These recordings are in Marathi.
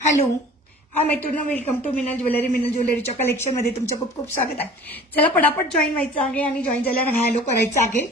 हॅलो हा मैत्रिणी, welcome to Minal jewellery. Minal ज्वेलरीच्या कलेक्शन मध्ये तुमचं खूप खूप स्वागत आहे. चला पटापट जॉईन व्हायचं आहे आणि जॉईन झाल्यावर हॅलो करायचं आहे.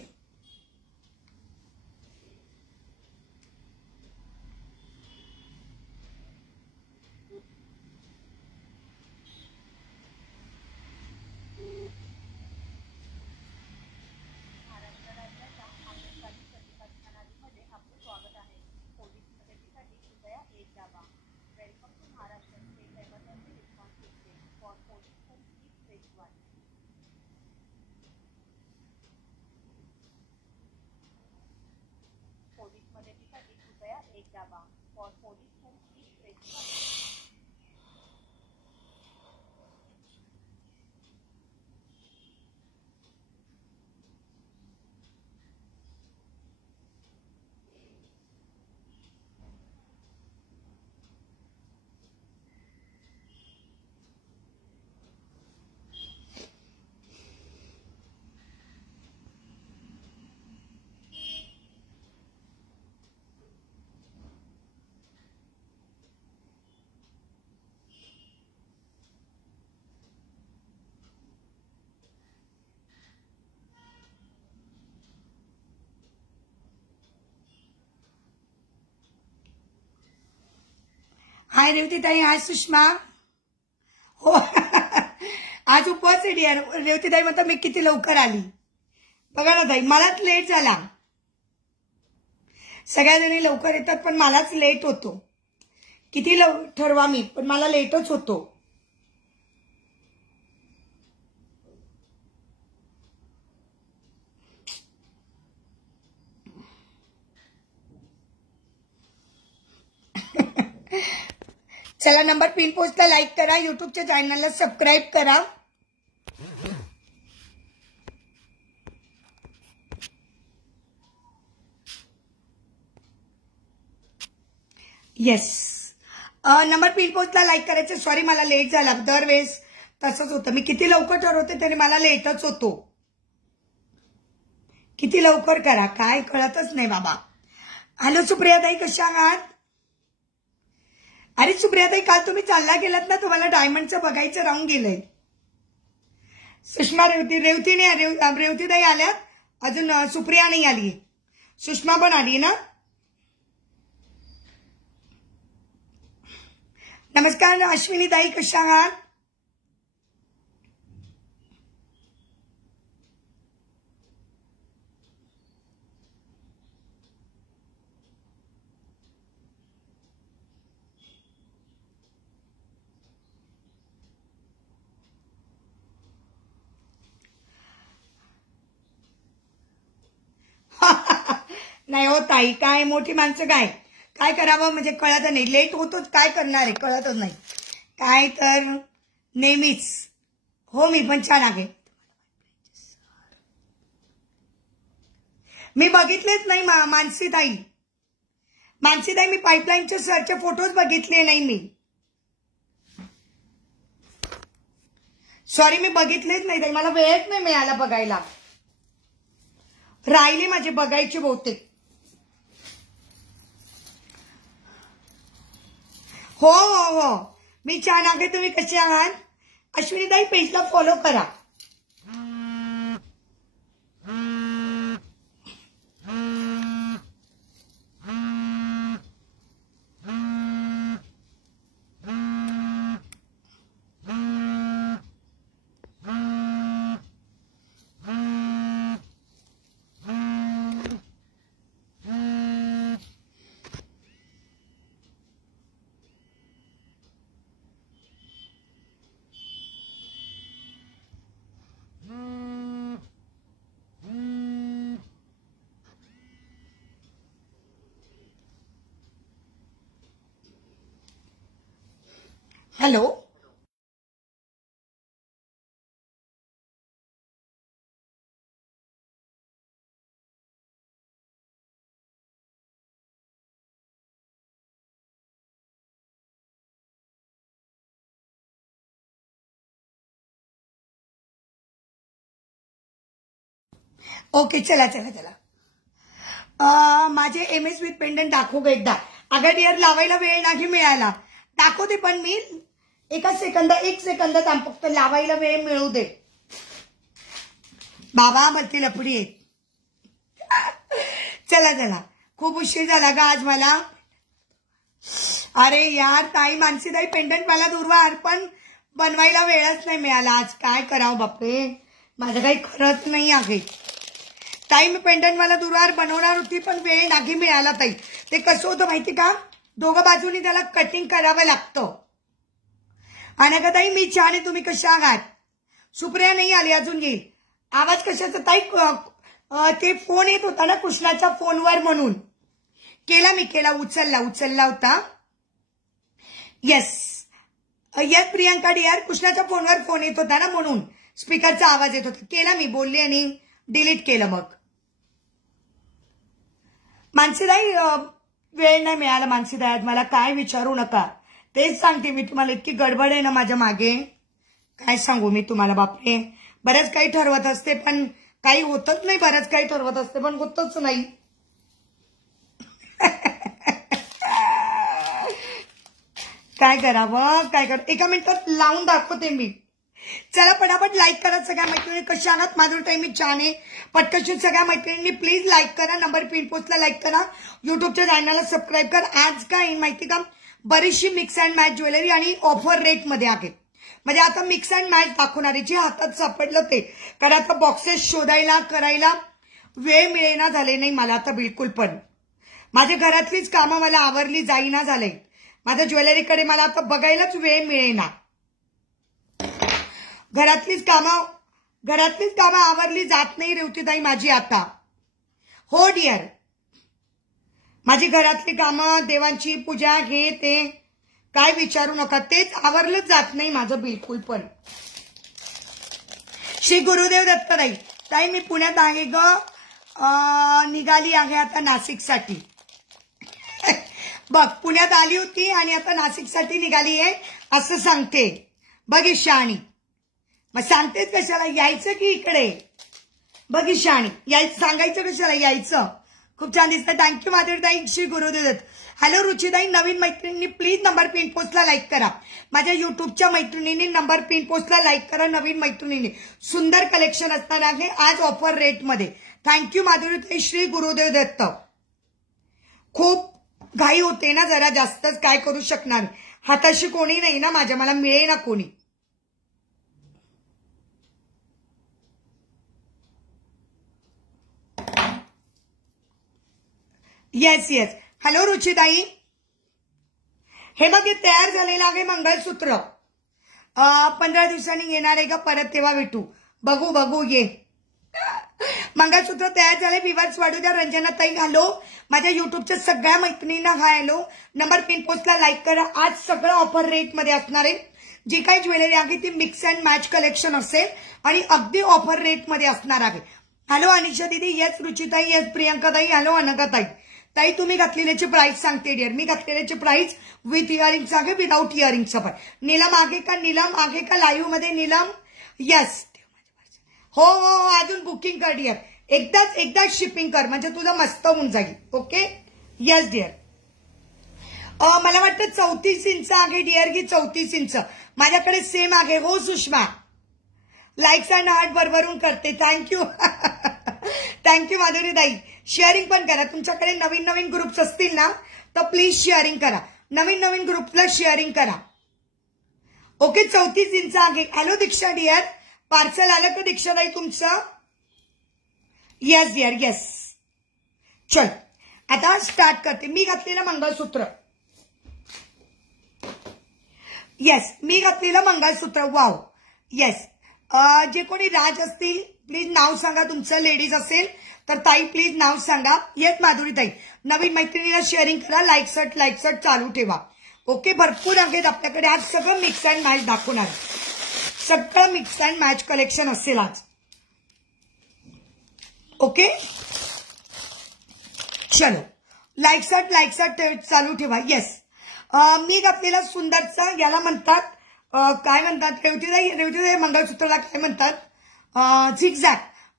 हाय रेवती ताई, हाय सुषमा. हो आज उपवास आहे डिअर. रेवती ताई म्हणतात मी किती लवकर आली. बघा ना ताई, मलाच लेट झाला. सगळ्या जणी लवकर येतात पण मलाच लेट होतो. किती ठरवा मी, पण मला लेटच होतो. चला नंबर पिन पोस्टला लाईक करा, युट्यूबच्या चॅनलला सबस्क्राईब करा. येस, नंबर पिन पोस्टला लाईक करायचं. सॉरी मला लेट झाला. दरवेळेस तसंच होतं. मी किती लवकर ठरवते तरी मला लेटच होतो. किती लवकर करा काय कळतच नाही बाबा. हॅलो सुप्रियाताई, कशा आहात? अरे सुप्रियाताई, काल तुम्ही चालला गेलात ना, तुम्हाला डायमंडचं बघायचं राहून गेलंय. सुषमा रेवतीताई आल्यात, अजून सुप्रिया नाही आली. सुषमा पण आली ना. नमस्कार अश्विनी ताई, कशा आहात? नाही हो ताई, काय मोठी माणसं काय करावं म्हणजे कळत नाही. लेट होतोच, काय करणार आहे कळतच नाही. काय तर नेहमीच. हो मी पण छान आहे. मी बघितलेच नाही मानसीताई. मी पाईपलाईनच्या सरचे फोटोज बघितले नाही. मी सॉरी, मी बघितलेच नाही ताई. मला वेळच नाही मिळाला बघायला. राहिले माझे बघायचे बहुतेक. हो हो हो, मी छान आहे. तुम्ही कसे आहात? अश्विनीताई पेजला फॉलो करा. हॅलो ओके, चला चला चला. माझे एमएस विथ पेंडंट दाखवू का एकदा? अगं डिअर, लावायला वेळ नाही मिळाला. दाखवते पण मी एक सेकंद थांब, फक्त लावायला वेळ मिळू दे. बाबा मलती लपडी आहे. चला खूप उशीर झाला का आज मला. अरे यार ताई, मानसीताई पेंडंट मला दुर्वा अर्पण बनवायला वेळच नाही मिळाला आज. काय करावं बापरे, माझं काही खरंच नाही आहे ताई. मी पेंडंट मला दुर्वार बनवणार होती पण वेळ नाही मिळाला ताई. ते कसं होतं माहिती का, दोघं बाजूनी त्याला कटिंग करावं लागतं. आणि का ताई मी छान आहे, तुम्ही कशा आहात. सुप्रिया नाही आली अजून, येईल. आवाज कशाचा ताई, ते फोन येत होता ना कृष्णाच्या फोनवर म्हणून केला उचलला होता. येस प्रियांका डियर, कृष्णाच्या फोनवर फोन येत होता ना म्हणून स्पीकरचा आवाज येत होता. केला मी, बोलली आणि डिलीट केलं. मग मानसीताई वेळ नाही मिळाला. मानसीताई मला काय विचारू नका, तेच सांगते मी तुम्हाला. इतकी गडबड आहे ना माझ्या मागे, काय सांगू मी तुम्हाला. बापरे, बरंच काही ठरवत असते पण काही होतच नाही. बरंच काही ठरवत असते पण होतच नाही. काय करावं, काय कर. एका मिनिटात लावून दाखवते मी. चला पटापट लाईक करा सगळ्या मैत्रिणी. कशा आहात. माधुरी मी छान आहे. पटकन सगळ्या मैत्रिणींनी प्लीज लाईक करा. नंबर पिन पोस्टला लाईक करा. युट्यूबच्या चॅनलला सबस्क्राईब करा. आज काय माहिती का, बरीचशी मिक्स अँड मॅच ज्वेलरी आणि ऑफर रेट मध्ये आहे. म्हणजे आता मिक्स अँड मॅच दाखवणारे जे हातात सापडलं ते, कारण आता बॉक्सेस शोधायला करायला वेळ मिळेना झाले नाही मला आता बिलकुल. पण माझ्या घरातलीच कामं मला आवरली जाईना झाले. माझ्या ज्वेलरीकडे मला आता बघायलाच वेळ मिळेना. घरातलीच कामं आवरली जात नाही रेवतीताई माझी आता. हो डिअर, माझी घरातली कामं, देवांची पूजा, हे ते काय विचारू नका, तेच आवरलंच जात नाही माझं बिलकुल. पण श्री गुरुदेव दत्तताई ताई, मी पुण्यात आहे ग, निघाली आहे आता नाशिकसाठी. बघ, पुण्यात आली होती आणि आता नाशिकसाठी निघाली आहे असं सांगते. बघ ईशानी, मग सांगतेच कशाला, यायचं की इकडे. बघ ईशानी, यायचं सांगायचं कशाला, यायचं. खूप छान दिसतं. थँक्यू माधुरीताई, श्री गुरुदेव दत्त. हॅलो रुचिताई, नवीन मैत्रिणींनी प्लीज नंबर पिन पोस्टला लाईक करा. माझ्या युट्यूबच्या मैत्रिणींनी नंबर पिन पोस्टला लाईक करा. नवीन मैत्रिणींनी सुंदर कलेक्शन असणार आहे आज ऑफर रेट मध्ये. थँक्यू माधुरीताई, श्री गुरुदेव दत्त. खूप घाई होते ना जरा जास्तच, काय करू शकणार. हाताशी कोणी नाही ना माझ्या, मला मिळे ना कोणी. येस. हॅलो रुचिताई, हे बघ तयार झालेलं आहे मंगळसूत्र. 15 दिवसांनी येणार आहे का परत, तेव्हा भेटू. बघू ये. मंगळसूत्र तयार झाले. विवर्स वाढू द्या. रंजना ताई हॅलो. माझ्या युट्यूबच्या सगळ्या मैत्रिणींना हाय हॅलो. नंबर पिन पोस्टला लाईक करा. आज सगळं ऑफर रेट मध्ये असणार आहे. जी काही ज्वेलरी आहे ती मिक्स अँड मॅच कलेक्शन असेल आणि अगदी ऑफर रेट मध्ये असणार आहे. हॅलो अनिशा दीदी, येस रुचिताई, येस प्रियांका ताई, हॅलो अनका ताई. ताई तुम्ही घातलेल्याची प्राइस सांगते डिअर. मी घातलेल्याची प्राइस विथ इयरिंग्स आहे, विदाउट इयरिंग्स पण. नीलम आहे का लाईव्ह मध्ये नीलम. येस. हो अजून बुकिंग कर डिअर. एकदाच शिपिंग कर म्हणजे तुझं मस्त होऊन जाईल. ओके. Yes dear. मला वाटतं 34 इंच आहे डिअर की 34 इंच. माझ्याकडे सेम आहे. हो सुषमा, लाईक्स अँड हार्ट भरभरून करते. थँक्यू. थँक्यू माधुरी ताई. शेअरिंग पण करा. तुमच्याकडे नवीन ग्रुप्स असतील ना तर प्लीज शेअरिंग करा. नवीन ग्रुपला शेअरिंग करा. ओके. 34 इंच आहे. हॅलो दीक्षा डिअर, पार्सल आलं का दीक्षाताई तुमचं. Yes dear yes. चल आता स्टार्ट करते. मी घातलेलं मंगळसूत्र. येस, मी घातलेलं मंगळसूत्र. वाव. येस. जे कोणी राज असतील प्लीज नाव सांगा तुमचं. लेडीज असेल तर ताई प्लीज नाव सांगा. येस माधुरी ताई, नवीन मैत्रिणीला शेअरिंग करा. लाईक सर्ट चालू ठेवा. ओके. भरपूर आहेत आपल्याकडे आज. सगळं मिक्स अँड मॅच दाखवणार. सगळं मिक्स अँड मॅच कलेक्शन असेल आज. ओके. चलो लाईक सर्ट चालू ठेवा. येस. मी घातलेला सुंदरचा याला म्हणतात काय म्हणतात रेवतीताई मंगळसूत्राला काय म्हणतात.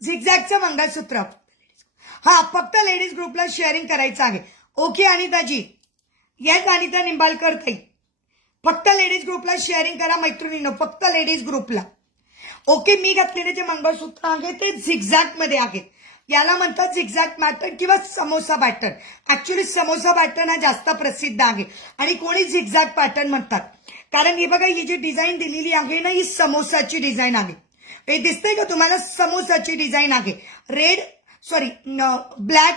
झिगझॅगचं मंगळसूत्र. हा फक्त लेडीज ग्रुपला शेअरिंग करायचं आहे. ओके अनिताजी. येस अनिता निंबाळकर ताई. फक्त लेडीज ग्रुपला शेअरिंग करा मैत्रिणींनो, फक्त लेडीज ग्रुपला. ओके, मी घातलेले जे मंगळसूत्र आहे ते झिगझॅग मध्ये आहे. याला म्हणतात झिगझॅग पॅटर्न किंवा samosa pattern. Actually samosa pattern हा जास्त प्रसिद्ध आहे आणि कोणी झिगझॅग पॅटर्न म्हणतात. कारण हे बघा, ही जी डिझाईन दिलेली आहे ना, ही समोसाची डिझाईन आहे. हे दिसतंय का तुम्हाला? समोसाची डिझाईन आहे. ब्लॅक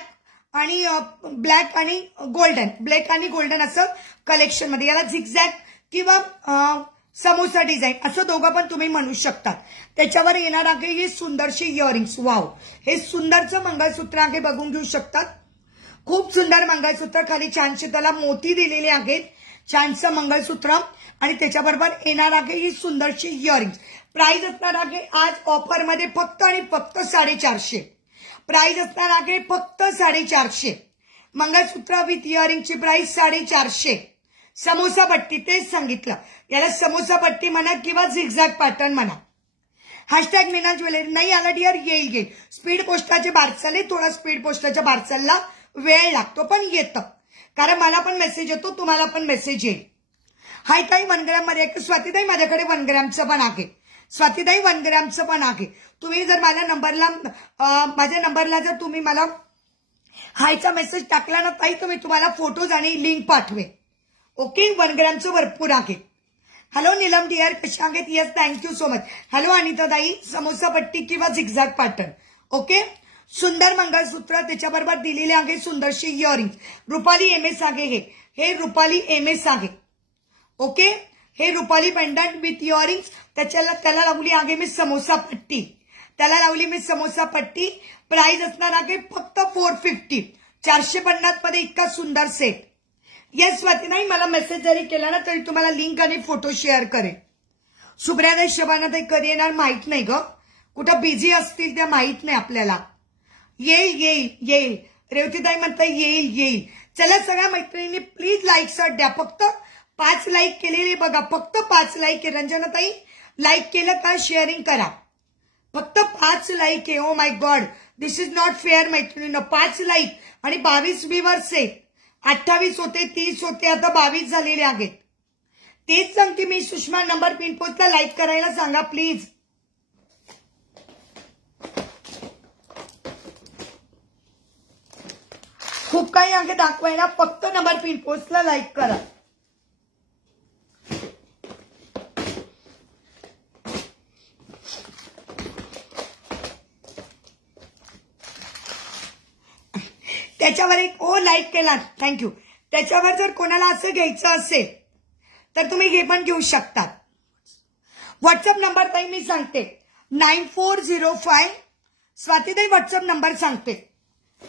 आणि गोल्डन असं कलेक्शन मध्ये. याला झिगझॅग किंवा समोसा डिझाईन असं दोघं पण तुम्ही म्हणू शकतात. त्याच्यावर येणार आहे ही सुंदरशी इयरिंग्स. वाव, हे सुंदरचं मंगळसूत्र आहे, बघून घेऊ शकतात. खूप सुंदर मंगळसूत्र, खाली छानसे त्याला मोती दिलेले आहेत, छानसं मंगळसूत्र आणि त्याच्याबरोबर येणार आहे ही सुंदरशी इयरिंग्स. प्राइस असणार आहे आज ऑफर मध्ये फक्त आणि फक्त 450. प्राइस असणार आहे फक्त 450. मंगळसूत्र विथ इयरिंगची प्राइस 450. समोसा पट्टी तेच सांगितलं, याला समोसा पट्टी म्हणा किंवा झिगझॅग पॅटर्न म्हणा. Hashtag Meena jewellery. नाही आला डिअर, येईल. स्पीड पोस्टाचे पार्सल आहे, थोडा स्पीड पोस्टाच्या पार्सलला वेळ लागतो पण येतं, कारण मला पण मेसेज येतो, तुम्हाला पण मेसेज येईल. हाय ताई 1 ग्रॅम मध्ये. स्वातीताई माझ्याकडे 1 ग्रॅमचं पण आहे. स्वातीताई 1 ग्रॅमचं पण आहे. तुम्ही जर माझ्या नंबरला जर तुम्ही मला हायचा मेसेज टाकला ना ताई, तर मी तुम्हाला फोटोज आणि लिंक पाठवेन. ओके, 1 ग्रॅमचं भरपूर आहे. हॅलो नीलम डिअर, कशा आहेत? Yes, thank you so much. Hello Anita ताई, समोसा पट्टी किंवा झिगझॅग पॅटर्न. ओके, सुंदर मंगळसूत्र, त्याच्याबरोबर दिलेले आहे सुंदरशी इयरिंग. रुपाली एमएस आहे. हे रुपाली एमएस आहे. ओके, हे रुपाली पेंडंट विथ इयरिंग्स. त्याला लावली आहे मी समोसा पट्टी. प्राइस असणार आहे फक्त 450. 450 मध्ये इतका सुंदर सेट. येस स्वाती, नाही मला मेसेज जरी केला ना तरी तुम्हाला लिंक आणि फोटो शेअर करेन. सुब्र्याताई शबानाताई कधी येणार माहित नाही ग, कुठं बिझी असतील त्या माहित नाही आपल्याला. येईल. रेवतीताई म्हणता येईल. चला सगळ्या मैत्रिणींनी प्लीज लाईक द्या. फक्त 5 लाईक केलेले बघा, फक्त 5 लाईक आहे. रंजनाताई लाईक केलं का? शेअरिंग करा. फक्त 5 लाईक आहे. Oh my God, this is not fair मैत्रिणींनो. 5 लाईक आणि 22 व्ह्यूअर्स आहे. 28 होते, 30 होते, आता 22 झालेले आहेत. तेच सांगते मी. सुषमा नंबर पिन पोस्टला लाईक करायला सांगा प्लीज. खूप काही आहे दाखवायला, फक्त नंबर पिन पोस्टला लाईक करा. त्याच्यावर एक लाईक केला, थँक्यू. त्याच्यावर जर कोणाला असं घ्यायचं असेल तर तुम्ही हे पण घेऊ शकतात. व्हॉट्सअप नंबर ताई मी सांगते 9405. स्वातीताई व्हॉट्सअप नंबर सांगते,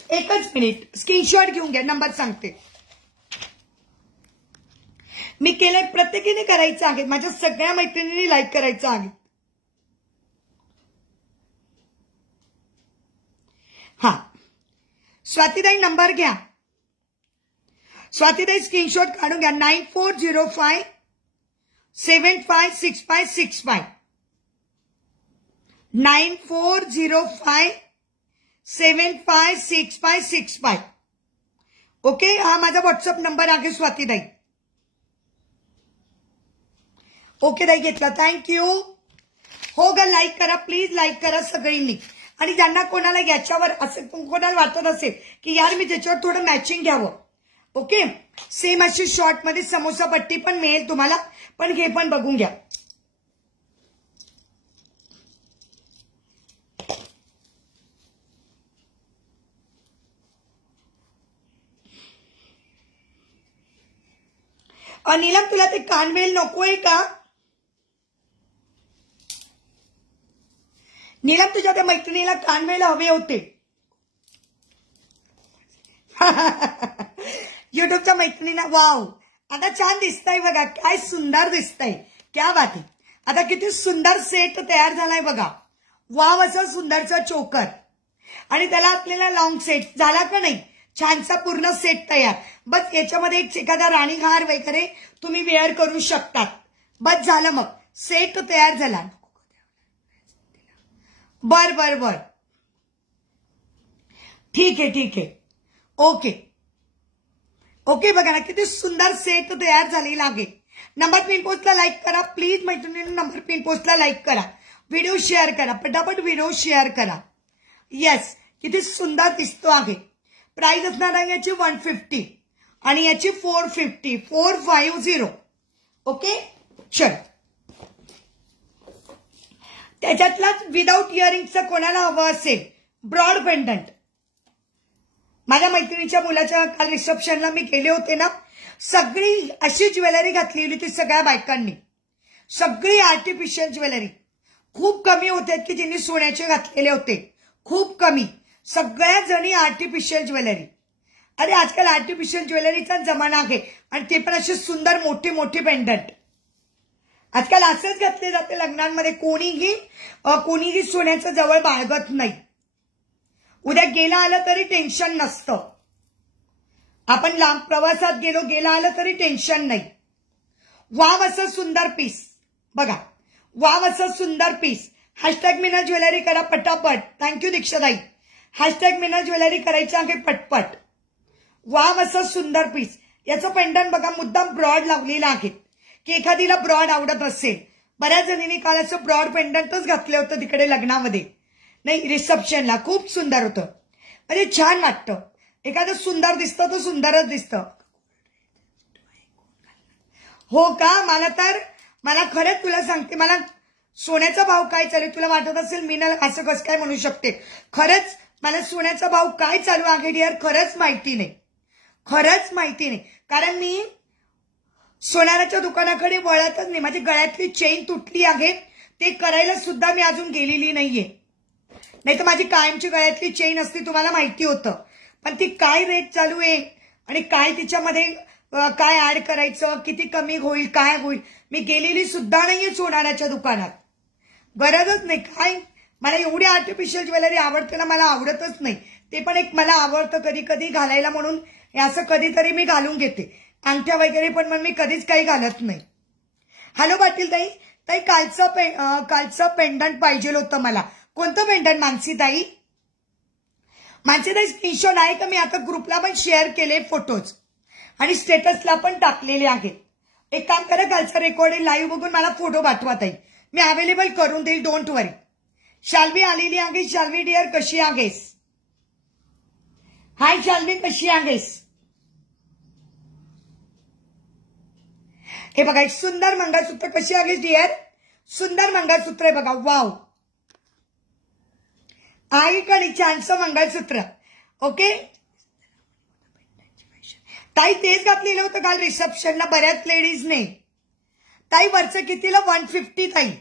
एकच मिनिट स्क्रीनशॉट घेऊन घ्या. नंबर सांगते. मी केलंय, प्रत्येकीने करायचं आहे. माझ्या सगळ्या मैत्रिणींनी लाईक करायचं आहे. हा, स्वातीताई नंबर घ्या. स्वातीताई स्क्रीनशॉट काढून घ्या. 9405 756565. 9405 756565. ओके, हा माझा व्हॉट्सअप नंबर आहे स्वातीताई. ओके ताई, घेतला, थँक्यू. हो ग, लाईक करा प्लीज, लाईक करा सगळ्यांनी. आणि ज्यांना कोणाला याच्यावर असं कोणाला वाटत असेल की यार मी त्याच्यावर थोडं मॅचिंग घ्यावं, ओके, सेम अशी शॉर्ट मध्ये समोसा पट्टी पण मिळेल तुम्हाला, पण हे पण बघून घ्या. नीलम तुला ते कानवेल नकोय का? नीलम तुझ्या त्या मैत्रिणीला कानवेल हवे होते. युट्यूबच्या मैत्रिणीला. वाव, आता छान दिसतंय बघा, काय सुंदर दिसतंय, क्या बात आहे. आता किती सुंदर सेट तयार झालाय बघा. वाव, असा सुंदरचा चोकर आणि त्याला आपल्याला लॉंग सेट झाला का नाही, छानसा पूर्ण सेट तयार. बस याच्यामध्ये एक एखादा राणी हार वगैरे तुम्ही वेअर करू शकतात. बस झालं, मग सेट तयार झाला. बर ठीक आहे. ओके, बघा ना किती सुंदर सेट तयार झालेला आहे. नंबर पिन पोस्टला लाईक करा प्लीज मैत्रिणींनो, नंबर पिन पोस्टला लाईक करा, व्हिडिओ शेअर करा, पटापट व्हिडिओ शेअर करा. येस, किती सुंदर दिसतो आहे. प्राइस असणार आहे याची 150 आणि याची 450 450. ओके चल. त्याच्यातलाच विदाउट इयरिंगचं कोणाला हवं असेल ब्रॉड पेंडंट. माझ्या मैत्रिणीच्या मुलाच्या काल रिसेप्शनला मी गेले होते ना, सगळी अशी ज्वेलरी घातलेली होती सगळ्या बायकांनी, सगळी आर्टिफिशियल ज्वेलरी. खूप कमी होते की ज्यांनी सोन्याचे घातलेले होते, खूप कमी. सगळ्या जणी आर्टिफिशियल ज्वेलरी. अरे आजकाल आर्टिफिशियल ज्वेलरीचा जमाना आहे आणि ते पण असे सुंदर मोठे मोठे पेंडंट. आजकाल असंच घातले जाते लग्नांमध्ये. कोणीही सोन्याचं जवळ बाळगत नाही. उद्या गेला आलं तरी टेन्शन नसतं. आपण लांब प्रवासात गेला आलं तरी टेन्शन नाही. वाव असं सुंदर पीस बघा, वाव असं सुंदर पीस. हॅशटॅग मीना ज्वेलरी करा पटापट. थँक्यू दीक्षाताई. हॅशटॅग मीना ज्वेलरी करायचं आहे पटपट. वाव असं सुंदर पीस. याचं पेंडंट बघा मुद्दाम ब्रॉड लावलेलं आहे की एखादीला ब्रॉड आवडत असेल. बऱ्याच जणींनी काल असं ब्रॉड पेंडंटच घातलं होतं तिकडे लग्नामध्ये, नाही रिसेप्शनला. खूप सुंदर होतं, म्हणजे छान वाटतं. एखादं सुंदर दिसतं तर सुंदरच दिसतं. हो का? मला खरंच तुला सांगते, मला सोन्याचा भाव काय चालू तुला वाटत असेल मी ना असं कसं काय म्हणू शकते. खरंच मला सोन्याचा भाव काय चालू आहे डिअर खरंच माहिती नाही, खरंच माहिती नाही. कारण मी सोनाराच्या दुकानाकडे वळतच नाही. माझी गळ्यातली चेन तुटली आहे, ते करायला सुद्धा मी अजून गेलेली नाहीये. नाही तर माझी कायमची गळ्यातली चेन असती, तुम्हाला माहिती होतं. पण ती काय रेट चालू आहे आणि काय तिच्यामध्ये काय ऍड करायचं, किती कमी होईल काय होईल, मी गेलेली सुद्धा नाहीये सोनाराच्या दुकानात. गरजच नाही. काय मला एवढी आर्टिफिशियल ज्वेलरी आवडते ना, मला आवडतच नाही. ते पण एक मला आवडतं कधी कधी घालायला म्हणून असं कधीतरी मी घालून घेते. अंगठ्या वगैरे पण मग मी कधीच काही घालत नाही. हॅलो पाटील ताई. ताई कालचं पेंडंट पाहिजे होतं मला. कोणतं पेंडंट मानसी ताई? स्क्रीनशॉट आहे का? मी आता ग्रुपला पण शेअर केले फोटोज आणि स्टेटसला पण टाकलेले आहेत. एक काम करा, कालचा रेकॉर्डेड लाईव्ह बघून मला फोटो पाठवा ताई, मी अवेलेबल करून देईल, डोंट वरी. शाल्वी आलेली आहे. शाल्वी डिअर कशी आहेस? हाय शाल्वी, कशी आहेस? हे बघा एक सुंदर मंगळसूत्र. कशी आहेस डिअर? सुंदर मंगळसूत्र आहे बघा. वाव, आई कडे छानसं मंगळसूत्र. ओके ताई, तेच घातलेलं होतं काल रिसेप्शनला बऱ्याच लेडीजने. ताई वरचं कितीला? 150 ताई.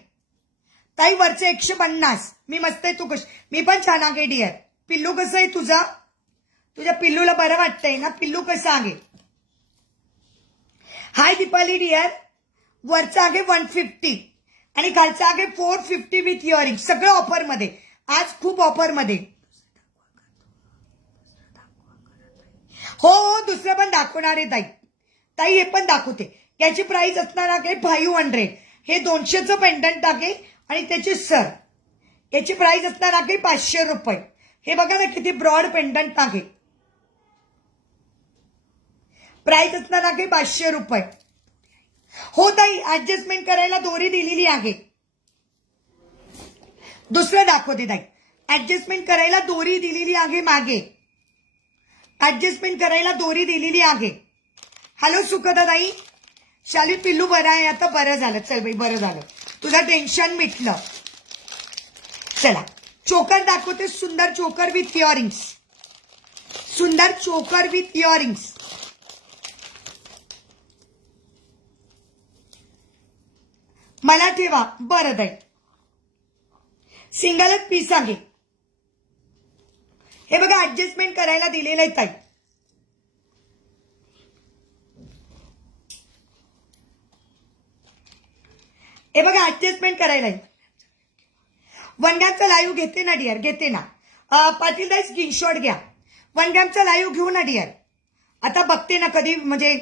ताई वरचं 150. मी मस्त आहे, तू कशी? मी पण छान आहे डिअर. पिल्लू कसं आहे तुझा? तुझ्या पिल्लूला बरं वाटतंय ना? पिल्लू कसं आहे? हाय दीपाली डिअर. वरचं आहे 150 आणि खालचं आहे 450 विथ इयरिंग. सगळं ऑफरमध्ये आज, खूप ऑफरमध्ये. हो दुसरं पण दाखवणार आहे ताई. ताई हे पण दाखवते. याची प्राइस असणार आहे 500. हे 200चं पेंडंट आहे आणि त्याची सर याची प्राइस असणार आहे 500 रुपये. हे बघा ना किती ब्रॉड पेंडंट आहे. प्राइस असणार आहे 500 रुपये. हो ताई, ऍडजस्टमेंट करायला दोरी दिलेली आहे. दुसरं दाखवते ताई. ऍडजस्टमेंट करायला दोरी दिलेली आहे मागे. ऍडजस्टमेंट करायला दोरी दिलेली आहे. हॅलो सुखदा ताई. शाली पिल्लू बरं आहे आता? बरं झालं. चल बाई, बरं झालं, तुझं टेन्शन मिटलं. चला चोकर दाखवते. सुंदर चोकर विथ इयरिंग्स. सुंदर चोकर विथ इयरिंग्स. मला ठेवा. बरं ताई, सिंगलच पीस आहे. हे बघा ऍडजस्टमेंट करायला दिलेलं आहे ताई. हे बघा ऍडजस्टमेंट करायला. वनग्रामचा लाईव्ह घेते ना डिअर? घेते ना. पाटील ताई स्क्रीनशॉट घ्या. वनग्रामचा लाईव्ह घेऊ ना डिअर? आता बघते ना कधी, म्हणजे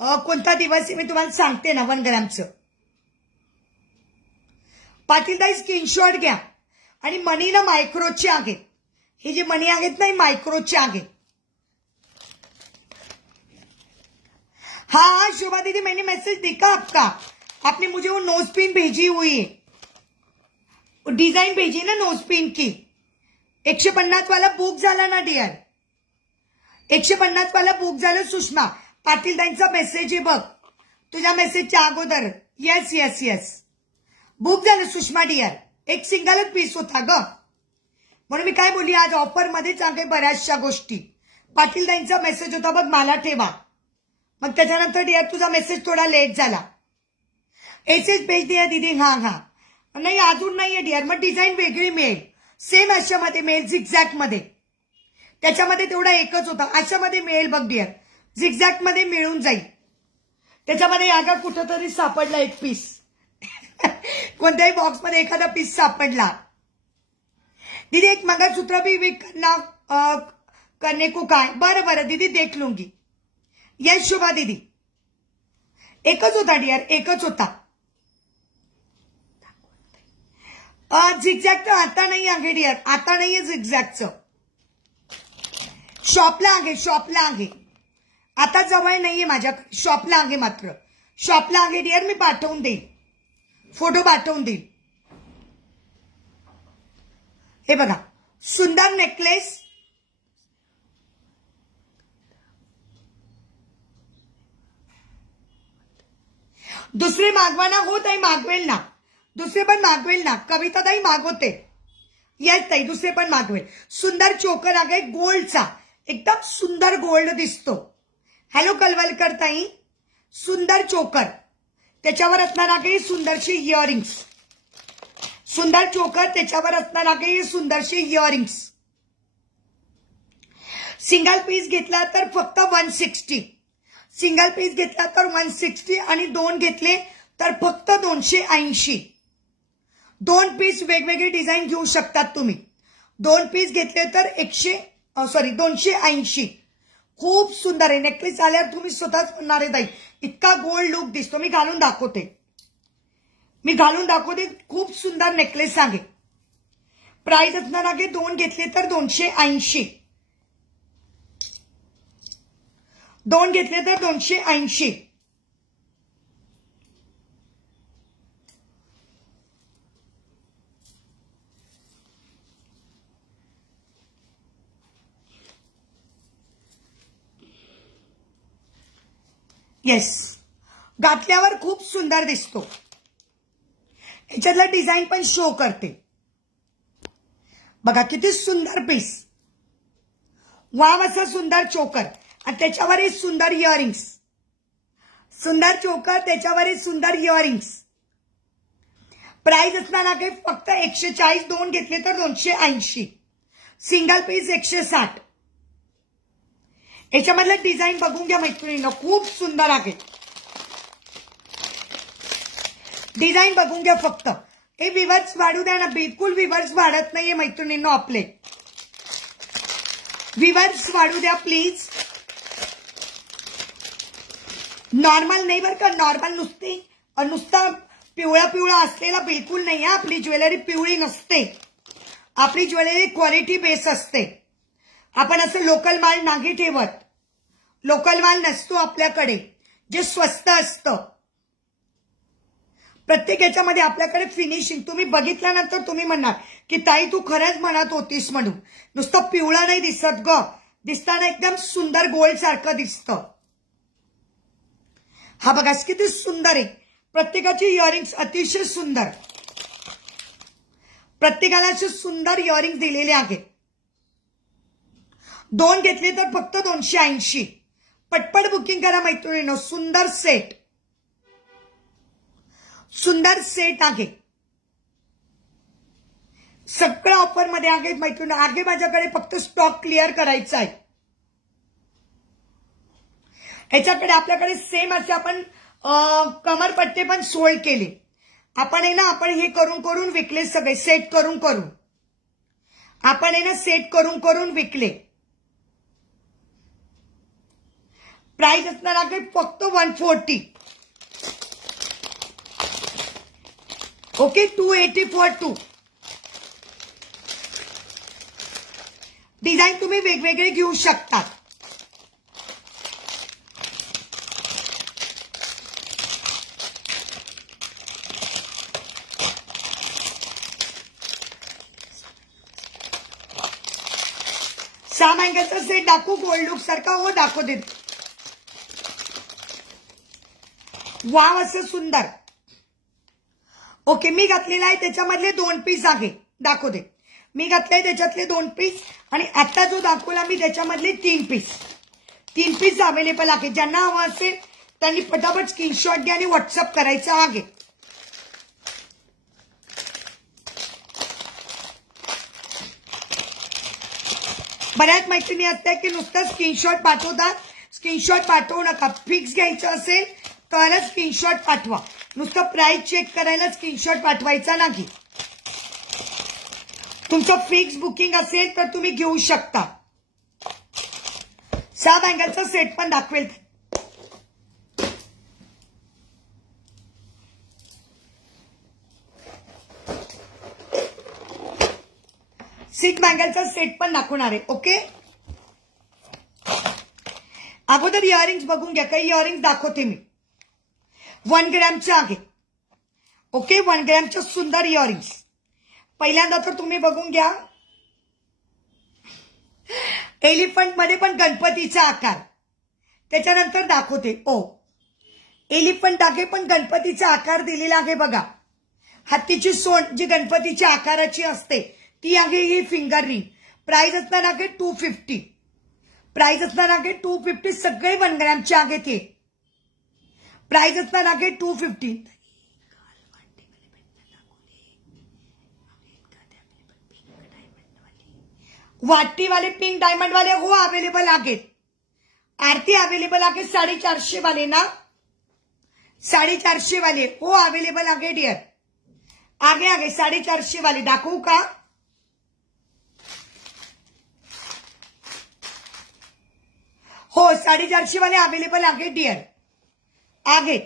कोणता दिवस आहे मी तुम्हाला सांगते ना 1 ग्रॅमचं. पाटील ताई स्क्रीनशॉट घ्या. आणि मनी ना मायक्रोची आहेत. ही जी मनी आहेत ना मायक्रोची आहेत. हाँ शोभा दीदी, मैंने मैसेज देखा आपका, आपने मुझे वो नोज पिन भेजी हुई है, डिझाईन भेजी ना नोज पिन की. 150 वाला बुक झाला ना डिअर, 150 वाला बुक झालं. सुषमा पाटीलदांचा मेसेज आहे बघ, तुझ्या मेसेजच्या अगोदर. येस येस येस, बुक झालं सुषमा डिअर. एक सिंगलच पीस होता ग, म्हणून मी काय बोलली, आज ऑफर मध्येच आहे बऱ्याचशा गोष्टी. पाटीलदांचा मेसेज होता बघ, मला ठेवा. मग त्याच्यानंतर डिअर तुझा मेसेज थोडा लेट झाला. एसएच पेज दिया दीदी. हा हा, नाही अजून नाहीये डिअर. मग डिझाईन वेगळी मिळेल, सेम अशामध्ये मिळेल, झिगझॅक मध्ये. त्याच्यामध्ये तेवढा एकच होता, अशामध्ये मिळेल बघ डिअर, झिगझॅक मध्ये मिळून जाईल. त्याच्यामध्ये यागा कुठंतरी सापडला एक पीस, कोणत्याही बॉक्स मध्ये एखादा पीस सापडला. दीदी एक मंगलसूत्र भी विकना करने को काय. बरं बरं दीदी, देख लूंगी. यस शोभा दीदी, एकच होता डिअर, एकच होता. झिगझॅग तर आता नाही आहे डिअर, आता नाहीये झिगझॅगचं. शॉपला आहे, शॉपला आहे. आता जवळ नाहीये माझ्याकडे, शॉपला आहे. मात्र शॉपला आहे डिअर, मी पाठवून देईल, फोटो पाठवून देईल. हे बघा, सुंदर नेकलेस. दुसरे मागवा ना. हो ताई मागवेल ना, दुसरे पण मागवेल ना. कविता ताई मागवते. येस ताई, दुसरे पण मागवेल. सुंदर चोकर आहे गोल्डचा, एकदम सुंदर गोल्ड दिसतो. हॅलो कलवलकर ताई, सुंदर चोकर, त्याच्यावर असणार आहे सुंदरशी इयरिंग्स. सुंदर चोकर, त्याच्यावर असणार आहे सुंदरशी इयरिंग्स. सिंगल पीस घेतला तर फक्त 160. सिंगल पीस घेतला तर 160 आणि दोन घेतले तर फक्त 280. दोन पीस वेगवेगळे डिझाईन घेऊ शकतात तुम्ही. दोन पीस घेतले तर 280. खूप सुंदर आहे नेकलेस. आल्यावर तुम्ही स्वतःच म्हणणार आहे ताई, इतका गोल्ड लुक दिसतो. मी घालून दाखवते, मी घालून दाखवते. खूप सुंदर नेकलेस आहे. प्राइस असणार आहे, दोन घेतले तर 280. दोन घेतले तर 280. येस, घातल्यावर खूप सुंदर दिसतो. याच्यातला डिझाईन पण शो करते बघा, किती सुंदर पीस. वाव असा सुंदर चोकर आणि त्याच्यावर सुंदर इयरिंग्स. सुंदर चोकर, त्याच्यावर सुंदर इयरिंग्स. प्राइस असणार आहे फक्त 140. दोन घेतले तर 280. Single piece 160. याच्यामधलं डिझाईन बघून घ्या मैत्रिणींनो, खूप सुंदर आहे. डिझाईन बघून घ्या फक्त. हे विवर्स वाढू द्या ना, बिलकुल विवर्स वाढत नाहीये मैत्रिणींनो आपले. विवर्स वाढू द्या प्लीज. नॉर्मल नाही बरं का, नॉर्मल नुसता पिवळा पिवळा असलेला बिलकुल नाही. आपली ज्वेलरी पिवळी नसते, आपली ज्वेलरी क्वालिटी बेस असते. आपण असं लोकल माल नाही ठेवत, लोकल माल नसतो आपल्याकडे, जे स्वस्त असतं. प्रत्येक याच्यामध्ये आपल्याकडे फिनिशिंग तुम्ही बघितल्यानंतर तुम्ही म्हणणार की ताई तू खरंच म्हणत होतीस म्हणून. नुसतं पिवळा नाही दिसत ग, दिसताना एकदम सुंदर गोल्ड सारखं दिसतं. हा बघा किती सुंदर आहे. प्रत्येकाची इयरिंग्स अतिशय सुंदर, प्रत्येकाला असे सुंदर इयरिंग्स दिलेले आहेत. दोन घेतले तर फक्त 280. पटपट बुकिंग करा मैत्रिणींनो. सुंदर सेट, सुंदर सेट आहे. सगळं ऑफर मध्ये आहे मैत्रिणी. आगे माझ्याकडे फक्त स्टॉक क्लिअर करायचा आहे. ह्याच्याकडे आपल्याकडे सेम असे आपण कमरपट्टे पण सोल्ड केले. आपण आहे ना, आपण हे करून करून विकले सगळे, सेट करून करून आपण आहे ना सेट करून करून विकले. प्राइस असणार आहे फक्त 140. Okay, 280 for 2. डिझाईन तुम्ही वेगवेगळे घेऊ शकता. 6 अँगलचा सेट दाखवू गोल्ड लुक सारखा. हो दाखवते. वाव असं सुंदर. ओके मी घातलेला आहे त्याच्यामधले 2 पीस आहे. दाखवते. मी घातले त्याच्यातले 2 पीस आणि आता जो दाखवला मी त्याच्यामधले 3 पीस. 3 पीस अवेलेबल आहे. ज्यांना हवं असेल त्यांनी पटापट स्क्रीनशॉट घ्या आणि व्हॉट्सअप करायचं आहे. बऱ्याच मैत्रिणी असतात की नुसतं स्क्रीनशॉट पाठवतात. स्क्रीनशॉट पाठवू नका. फिक्स घ्यायचं असेल तरच स्क्रीनशॉट पाठवा. नुसतं प्राइस चेक करायला स्क्रीनशॉट पाठवायचा नाही. तुमचं फिक्स बुकिंग असेल तर तुम्ही घेऊ शकता. 6 अँगलचा सेट पण दाखवेल. 6 अँगलचा सेट पण दाखवणार आहे. ओके अगोदर इयरिंग्स बघून घ्या. काही इयरिंग्स दाखवते मी. 1 ग्रॅमचे आहे. ओके 1 ग्रॅमच्या सुंदर इयरिंग्स. पहिल्यांदा तर तुम्ही बघून घ्या. एलिफंट मध्ये पण गणपतीचा आकार. त्याच्यानंतर दाखवते. ओ एलिफंट आहे पण गणपतीचा आकार दिलेला आहे बघा. हत्तीची सोंड जी गणपतीच्या आकाराची असते ती आहे ही फिंगर रिंग. प्राइस असणार आहे 250. प्राइस असणार आहे 250. सगळे 1 ग्रॅमचे आहे ते. प्राइस असणार आहे 250. वाटीवाले पिंक डायमंड वाले हो अवेलेबल आहेत. आरती अवेलेबल आहे. 450 वाले ना. 450 वाले हो अवेलेबल आहे डियर. आगे आगे 450 वाले दाखवू का. हो 450 वाले अवेलेबल आहे डियर. आगे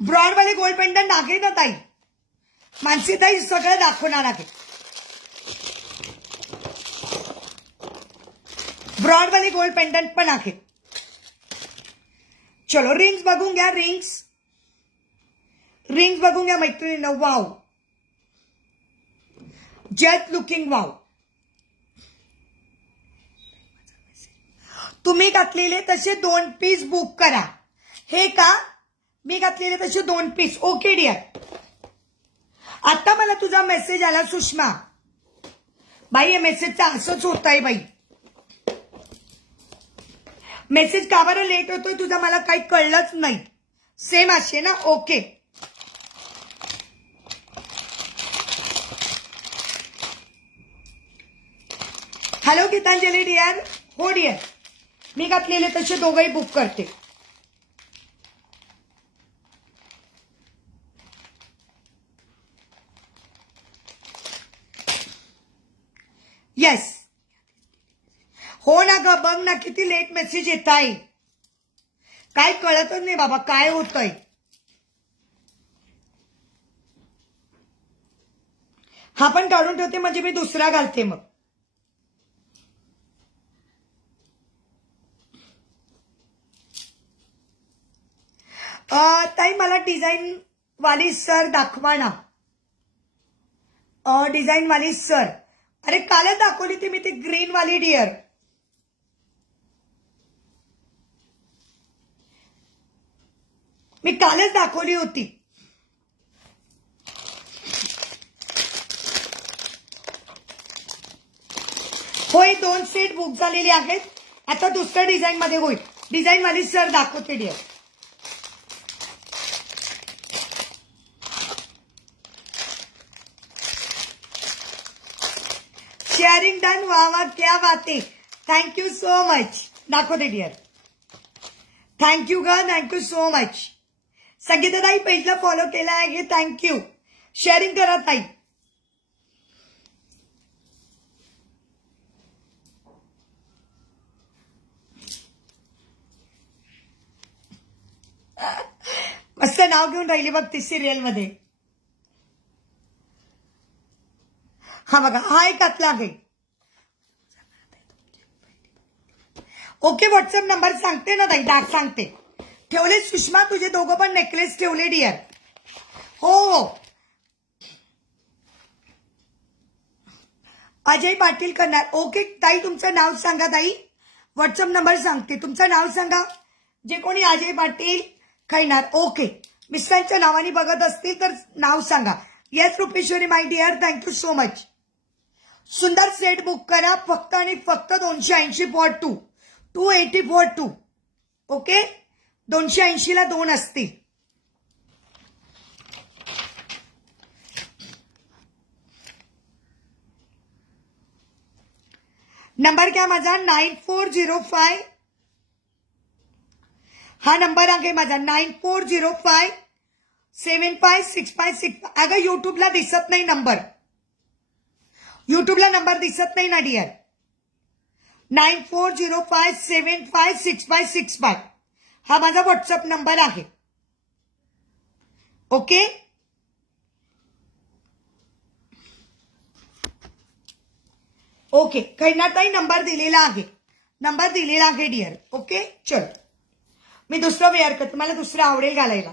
ब्रॉड वाले गोल्ड पेंडंट आहे ना ताई. मानसी ताई सगळं दाखवणार आहे. ब्रॉड वाले गोल्ड पेंडंट पण आहे. चलो रिंग्स बघून घ्या. रिंग्स बघून घ्या मैत्रिणींनो. Wow just looking wow. तुम्ही घातलेले तसे 2 पीस बुक करा. हे का मी घातलेले तसे 2 पीस. Okay Deere. आता मला तुझा मेसेज आला सुषमा. बाई या मेसेजचा असंच होत आहे बाई. मेसेज का बरं लेट होतोय तुझा मला काही कळलंच नाही. सेम असे ना. Okay hello Gitanjali dear. हो डियर मी घातलेले तसे दोघंही बुक करते. येस हो ना ग. बघ ना किती लेट मेसेज येत आहे. काय कळतच नाही बाबा काय होतंय. हा पण काढून ठेवते म्हणजे मी दुसरा घालते मग. ताई मला डिझाईन वाली सर दाखवा ना. डिझाईन वाली सर. अरे कालच दाखवली ती मी ती ग्रीन वाली डियर. मी कालच दाखवली होती. होय 2 सेट बुक झालेले आहेत. आता दुसऱ्या डिझाईन मध्ये होईल. डिझाईन वाली सर दाखवते डियर. Sharing done. वा वा क्या बात आहे. Thank you so much. दाखवते डियर. थँक्यू ग. Thank you so much. संगीता ताई पेजला फॉलो केला आहे. थँक्यू. शेअरिंग करा ताई. मस्त नाव घेऊन राहिली बघ ती सिरियल मध्ये. हा बघा हा एक आतला आहे. ओके व्हॉट्सअप नंबर सांगते ना ताई. सांगते ठेवले सुषमा, तुझे दोघं पण नेकलेस ठेवले डिअर. हो हो. अजय पाटील करणार. ओके ताई, तुमचं नाव सांगा ताई. व्हॉट्सअप नंबर सांगते, तुमचं नाव सांगा. जे कोणी अजय पाटील खैनार. ओके, मिस्टरांच्या नावाने बघत असतील तर नाव सांगा. Yes Rupeshwari my dear, thank you so much. सुंदर सेट बुक करा फक्त आणि फक्त 280 फॉर 2, 280 फॉर 2. ओके, 280 ला 2 असतील. नंबर क्या माझा 9405. हा नंबर आहे माझा 9405756565. अगं युट्यूबला दिसत नाही नंबर, युट्यूबला नंबर दिसत नाही ना डिअर. 9405756565 हा माझा व्हॉट्सअप नंबर आहे. Okay, okay. खैनाताई नंबर दिलेला आहे, नंबर दिलेला आहे डिअर. ओके चल, मी दुसरं वेअर करते, मला दुसरं आवडेल घालायला.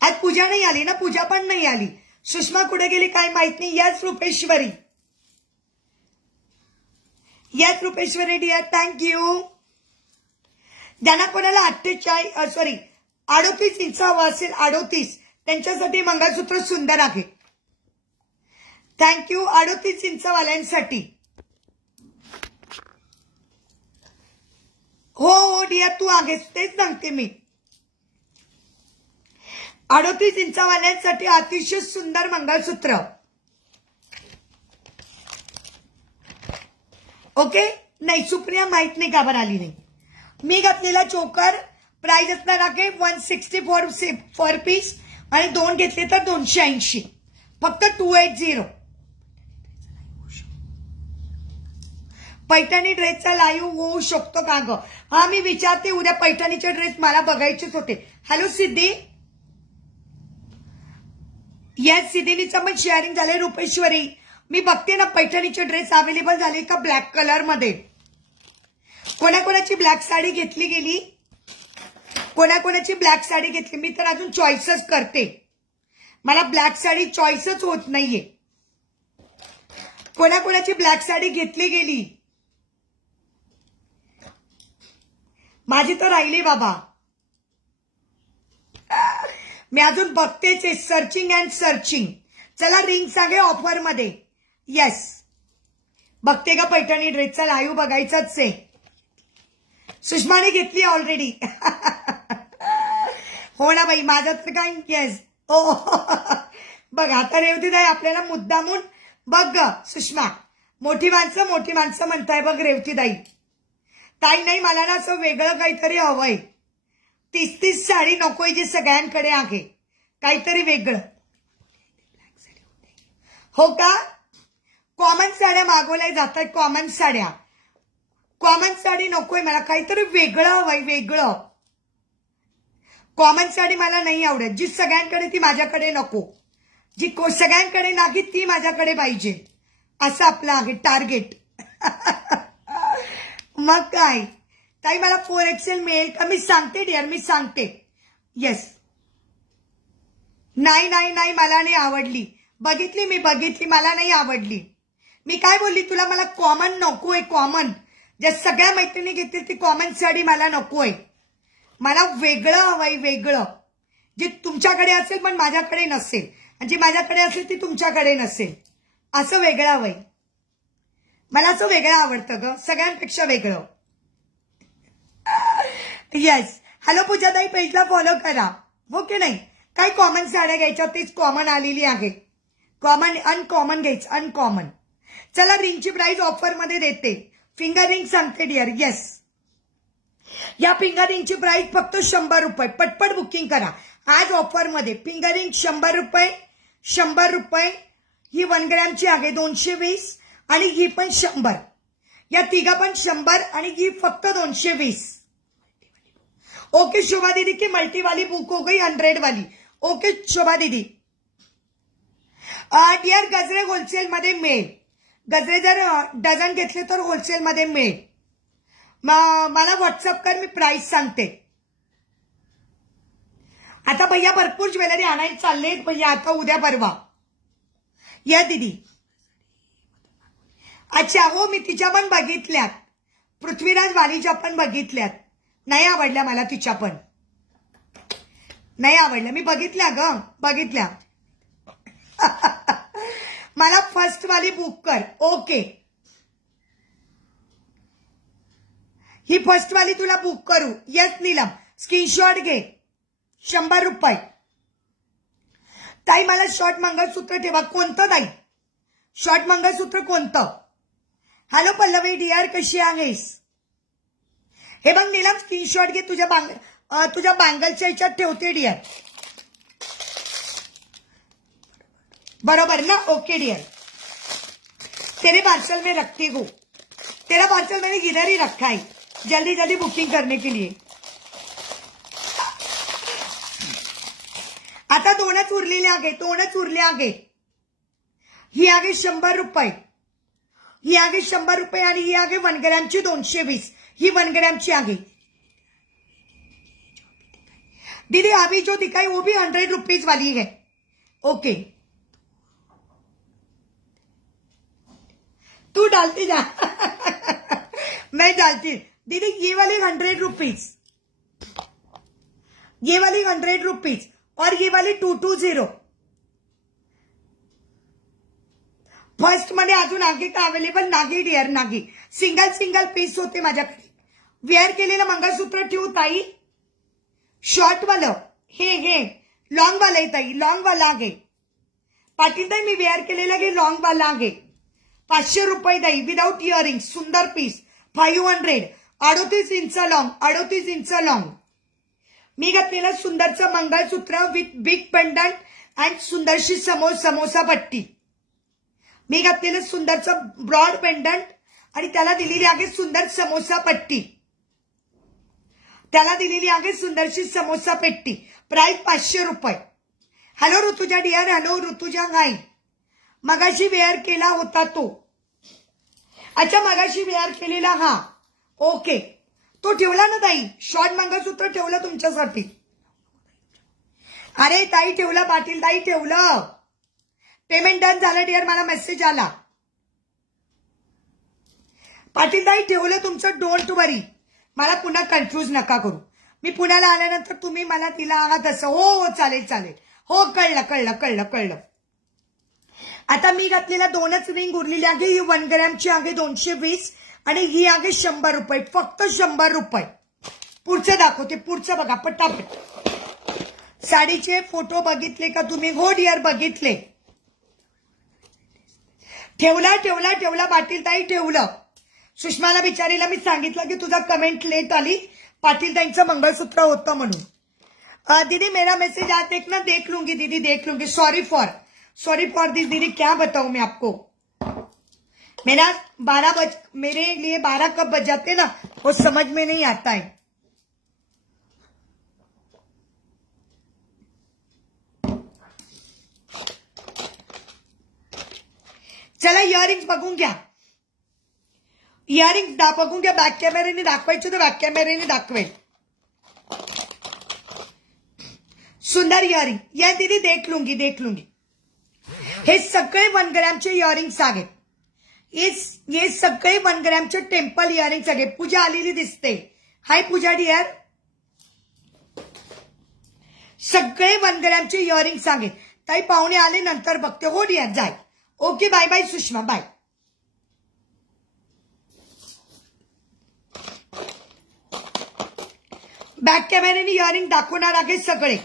आज पूजा नाही आली ना, पूजा पण नाही आली. सुषमा कुठे गेली काय माहित नाही. Yes Rupeshwari, yes Rupeshwari dear, thank you. ज्यांना कोणाला 38 इंच हवं असेल, 38, त्यांच्यासाठी मंगळसूत्र सुंदर आहे. थँक्यू 38 इंचवाल्यांसाठी. हो हो डिअर, तू आहेस तेच सांगते मी. 38 इंचवाल्यांसाठी अतिशय सुंदर मंगळसूत्र. ओके. नाही सुप्रिया माहित नाही का बरं आली नाही. मी घातलेला चोकर प्राइस असणार आहे 160 फॉर पीस आणि 2 घेतले तर 280, फक्त 280. पैठणी ड्रेसचा लाईव्ह होऊ शकतो का ग? हा मी विचारते उद्या. पैठणीचे ड्रेस मला बघायचेच होते. हॅलो सिद्धी. येस सिद्धीनीचं पण शेअरिंग झालंय. रुपेश्वरी मी बघते ना पैठणीचे ड्रेस अवेलेबल झाले का ब्लॅक कलर मध्ये. कोणाकोणाची ब्लॅक साडी घेतली गेली, कोणाकोणाची ब्लॅक साडी घेतली. मी तर अजून चॉईसच करते, मला ब्लॅक साडी चॉईसच होत नाहीये. कोणाकोणाची ब्लॅक साडी घेतली गेली, माझी तर राहिली बाबा. मी अजून बघतेच, सर्चिंग अँड सर्चिंग. चला रिंग सांगे ऑफर मध्ये. येस बघते का पैठणी ड्रेसचा लाईव्ह बघायचाच आहे. सुषमाने घेतली ऑलरेडी. हो ना बाई, माझं तर काय. येस ओ बघ आता रेवतीताई आपल्याला मुद्दामून बघ ग सुषमा, मोठी माणसं म्हणताय बघ रेवतीताई. ताई नाही, मला ना असं वेगळं काहीतरी हवंय. 30 साडी नकोय जी सगळ्यांकडे आहे, काहीतरी वेगळं. हो का? कॉमन साड्या मागवल्या जातात, कॉमन साड्या. कॉमन साडी नकोय मला, काहीतरी वेगळं हवंय, वेगळं. कॉमन साडी मला नाही आवडत, जी सगळ्यांकडे ती माझ्याकडे नको. जी सगळ्यांकडे नाही ती माझ्याकडे पाहिजे, असं आपलं आहे टार्गेट. मग काय ताई, मला 4XL मिळेल का? मी सांगते डिअर, मी सांगते. येस. नाही नाही नाही, मला नाही आवडली. बघितली मी, बघितली, मला नाही आवडली. मी काय बोलली तुला, मला कॉमन नकोय. कॉमन ज्या सगळ्या मैत्रिणी घेतील ती कॉमन साडी मला नकोय. मला वेगळं हवंय, वेगळं. जे तुमच्याकडे असेल पण माझ्याकडे नसेल, आणि जी माझ्याकडे असेल ती तुमच्याकडे नसेल, असं वेगळं हवंय मला. असं वेगळं आवडतं ग, सगळ्यांपेक्षा वेगळं. येस. हॅलो पूजाताई, पेजला फॉलो करा. हो की नाही? काय कॉमन साड्या घ्यायच्या, तीच कॉमन आलेली आहे. कॉमन अनकॉमन घ्यायचं, अनकॉमन. चला रिंगची प्राइस ऑफर मध्ये देते. फिंगर रिंग सांगते डिअर. येस, या फिंगर रिंगची प्राइस फक्त 100 रुपये. पटपट बुकिंग करा आज ऑफर मध्ये. फिंगर रिंग 100 रुपये, 100 रुपये. ही 1 ग्रॅमची आहे 220, आणि ही पण 100. या तिघा पण 100 आणि ही फक्त 220. ओके शोभा दीदी की मल्टी वाली बुक हो गई, 100 वाली. ओके शोभा दीदी. डिअर गजरे होलसेल मध्ये मिळेल. गजरे जर डझन घेतले तर होलसेल मध्ये मिळेल. मला व्हॉट्सअप कर, मी प्राइस सांगते. आता भैया भरपूर ज्वेलरी आणायला चाललेत भैया, आता उद्या परवा या दीदी. अच्छा हो, मी तिच्या पण बघितल्यात, पृथ्वीराज वालीच्या पण बघितल्यात, नाही आवडल्या मला, तिच्या पण नाही आवडल्या, मी बघितल्या ग, बघितल्या. मला फर्स्ट वाली बुक कर. ओके, ही फर्स्ट वाली तुला बुक करू. येस नीलम, स्क्रीनशॉट घे. 100 रुपये. ताई मला शॉर्ट मंगळसूत्र ठेवा. कोणतं ताई? शॉर्ट मंगळसूत्र कोणतं? हॅलो पल्लवी डिअर, कशी आहेस? हे बघ नीलम, स्क्रीनशॉट घे. तुझ्या बँगलच्या ह्याच्यात ठेवते डिअर, बरोबर ना? ओके डियर, तेरे पार्सल में रखती हूँ. तेरा पार्सल मैंने इधर ही रखा है, जल्दी जल्दी बुकिंग करने के लिए. आता दोनच उरलेले आहे, दोनच उरले आहे. ही आहे 100 रुपये, ही आहे 100 रुपये आणि ही आहे 1 ग्रॅमची 220. ही 1 ग्रॅमची आहे. दीदी अभी जो दिखाई वो भी 100 रुपीज वाली है. ओके, तू डालती जा. मैं डालती. दीदी ये वाली 100 रुपीज, ये वाली 100 रुपीज और ये वाली 220. फर्स्ट मध्ये अजून आहे का अवेलेबल? नाही डिअर, नाही. सिंगल सिंगल पीस होते माझ्याकडे. वेअर केलेलं मंगळसूत्र ठेवू ताई. शॉर्ट वालं हे लॉंग वाला आहे ताई, लॉंग वाला आहे. पाटील ताई मी वेअर केलेलं हे लॉंग वाला आहे. 500 रुपये ताई, विदाउट इयरिंग, सुंदर piece. 500, 38 inch long, 38 inch long. मी घातलेलं सुंदरचं mangalsutra with big pendant and सुंदरशी समोसा पट्टी. मी घातलेलं सुंदरचं ब्रॉड पेंडंट आणि त्याला दिलेली आहे सुंदर समोसा पट्टी. त्याला दिलेली आहे सुंदरशी समोसा पेट्टी. प्राइस 500 रुपये. Hello Rutuja dear, hello Rutuja गाई. मगाशी वेअर केला होता तो. अच्छा, मगाशी वेअर केलेला हा. ओके, तो ठेवला ना ताई. शॉर्ट मंगळसूत्र ठेवलं तुमच्यासाठी. अरे ताई ठेवलं, पाटील ताई ठेवलं. पेमेंट डन झालं डिअर, मला मेसेज आला. पाटील ताई ठेवलं तुमचं, डोंट वरी. मला पुन्हा कन्फ्यूज नका करू. मी पुण्याला आल्यानंतर तुम्ही मला दिला आहात असं. हो चालेल चालेल, हो कळलं कळलं कळलं कळलं. आता मी घातलेला दोनच रिंग उरलेली आहे. ही 1 ग्रॅमची आहे 220 आणि ही आहे 100 रुपये, फक्त 100 रुपये. पुढचं दाखवते, पुढचं बघा पटापट. साडीचे फोटो बघितले का तुम्ही? हो डिअर बघितले. ठेवला ठेवला ठेवला पाटील ताई ठेवलं. सुषमाला बिचारीला मी सांगितलं की तुझा कमेंट लेट आली, पाटील ताईंचं मंगळसूत्र होतं म्हणून. दीदी मेरा मैसेज आज देखना, देख लूंगी दीदी, देख लूंगी. सॉरी फॉर दिस दीदी, क्या बताऊं मैं आपको. मेरे लिए 12 कब बज जाते ना, वो समझ में नहीं आता है. चला इयरिंग्स बघून घ्या. इयरिंग बघून घ्या. बॅक कॅमेऱ्याने दाखवायचे तर बॅक कॅमेऱ्याने दाखवेल. सुंदर इयरिंग. या दीदी देख लूंगी देख लूंगी. हे सगळे 1 ग्रॅमचे इयरिंग्स आहेत. ये सगळे 1 ग्रॅमचे टेम्पल इयरिंग्स आहेत. पूजा आलेली दिसते. हाय पूजा डिअर. सगळे 1 ग्रॅमचे इयरिंग्स आहेत. ताई पाहुणे आले नंतर बघते. हो डिअर जाय. Okay bye bye Sushma, bye. Back कॅमेऱ्याने इयरिंग दाखवणार आहे सगळे.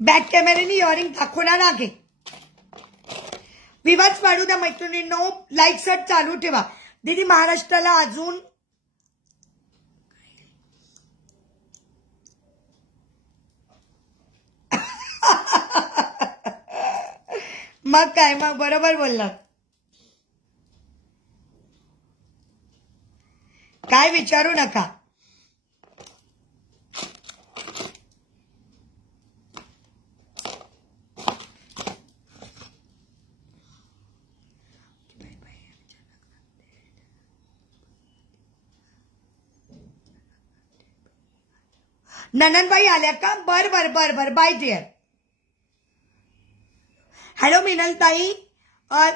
बॅक कॅमेऱ्याने इयरिंग दाखवणार आहे. विवाद वाढू द्या मैत्रिणींनो. लाईक सर्च चालू ठेवा. दीदी महाराष्ट्राला अजून मग काय, मग बरोबर बोललात. काय विचारू नका. नननबाई आल्या का? बर बर बर बर बाय डिअर. हॅलो मिनलताई,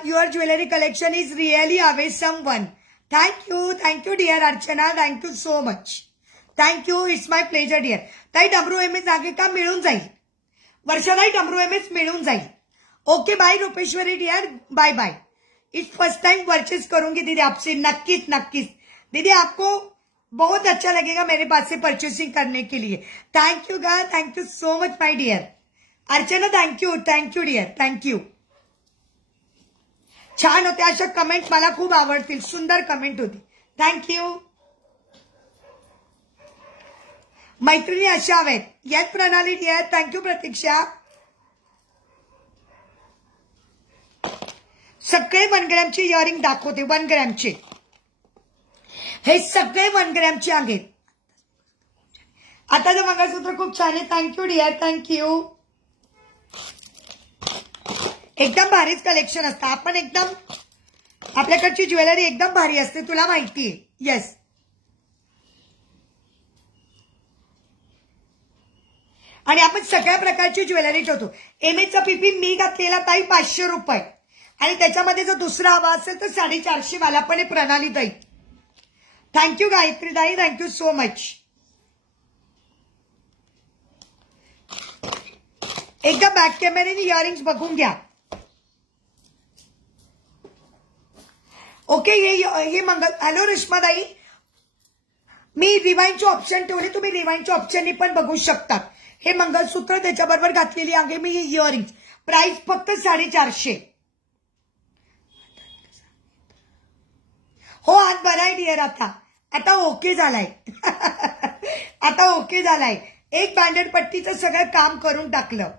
your jewellery collection is really awesome one. Thank you dear Archana, thank you so much. Thank you, it's my pleasure dear. ताई WMS आहे का? मिळून जाईल. वर्षाताई WMS मिळून जाईल. Okay bye Rupeshwari dear, bye bye. इस फर्स्ट टाइम परचेज करूंगी दीदी आपसे. नक्कीच नक्कीच दीदी, आपको बहुत अच्छा लगेगा मेरे पास से परचेसिंग करने के लिए. Thank you so much my dear. Archana thank you dear, thank you. छान होते अशा कमेंट, मला खूप आवडतील. सुंदर कमेंट होती. थँक्यू. मैत्रिणी अशा हवेत. येस प्रणाली डियर, थँक्यू प्रतीक्षा. सगळे 1 ग्रॅमचे इयरिंग दाखवते. 1 ग्रॅमचे हे सगळे 1 ग्रॅमचे आहेत. आता तर मंगळसूत्र खूप छान आहे. Thank you dear, thank you. एकदम भारीच कलेक्शन असतं. आपण एकदम, आपल्याकडची ज्वेलरी एकदम भारी असते, तुला माहितीये. येस. आणि आपण सगळ्या प्रकारची ज्वेलरी ठेवतो. एमएचा पीपी मी घातलेला ताई 500 रुपये, आणि त्याच्यामध्ये जर दुसरा हवा असेल तर 450 वाला पण आहे. प्रणाली ताई थँक्यू. गायत्री ताई थँक्यू सो मच. एकदा बॅक कॅमेऱ्याने इयरिंग्स बघून घ्या. ओके. हे हॅलो रेश्माताई, मी रिवाइंडचे ऑप्शन ठेवले, तुम्ही रिवाइंडच्या ऑप्शननी पण बघू शकता. हे मंगळसूत्र त्याच्याबरोबर घातलेली आहे मी इयरिंग्स. प्राइस फक्त 450. हो आज बरा आहे डिअर. आता ओके झालाय. आता ओके झालाय. एक बँडेड पट्टीचं सगळं काम करून टाकलं.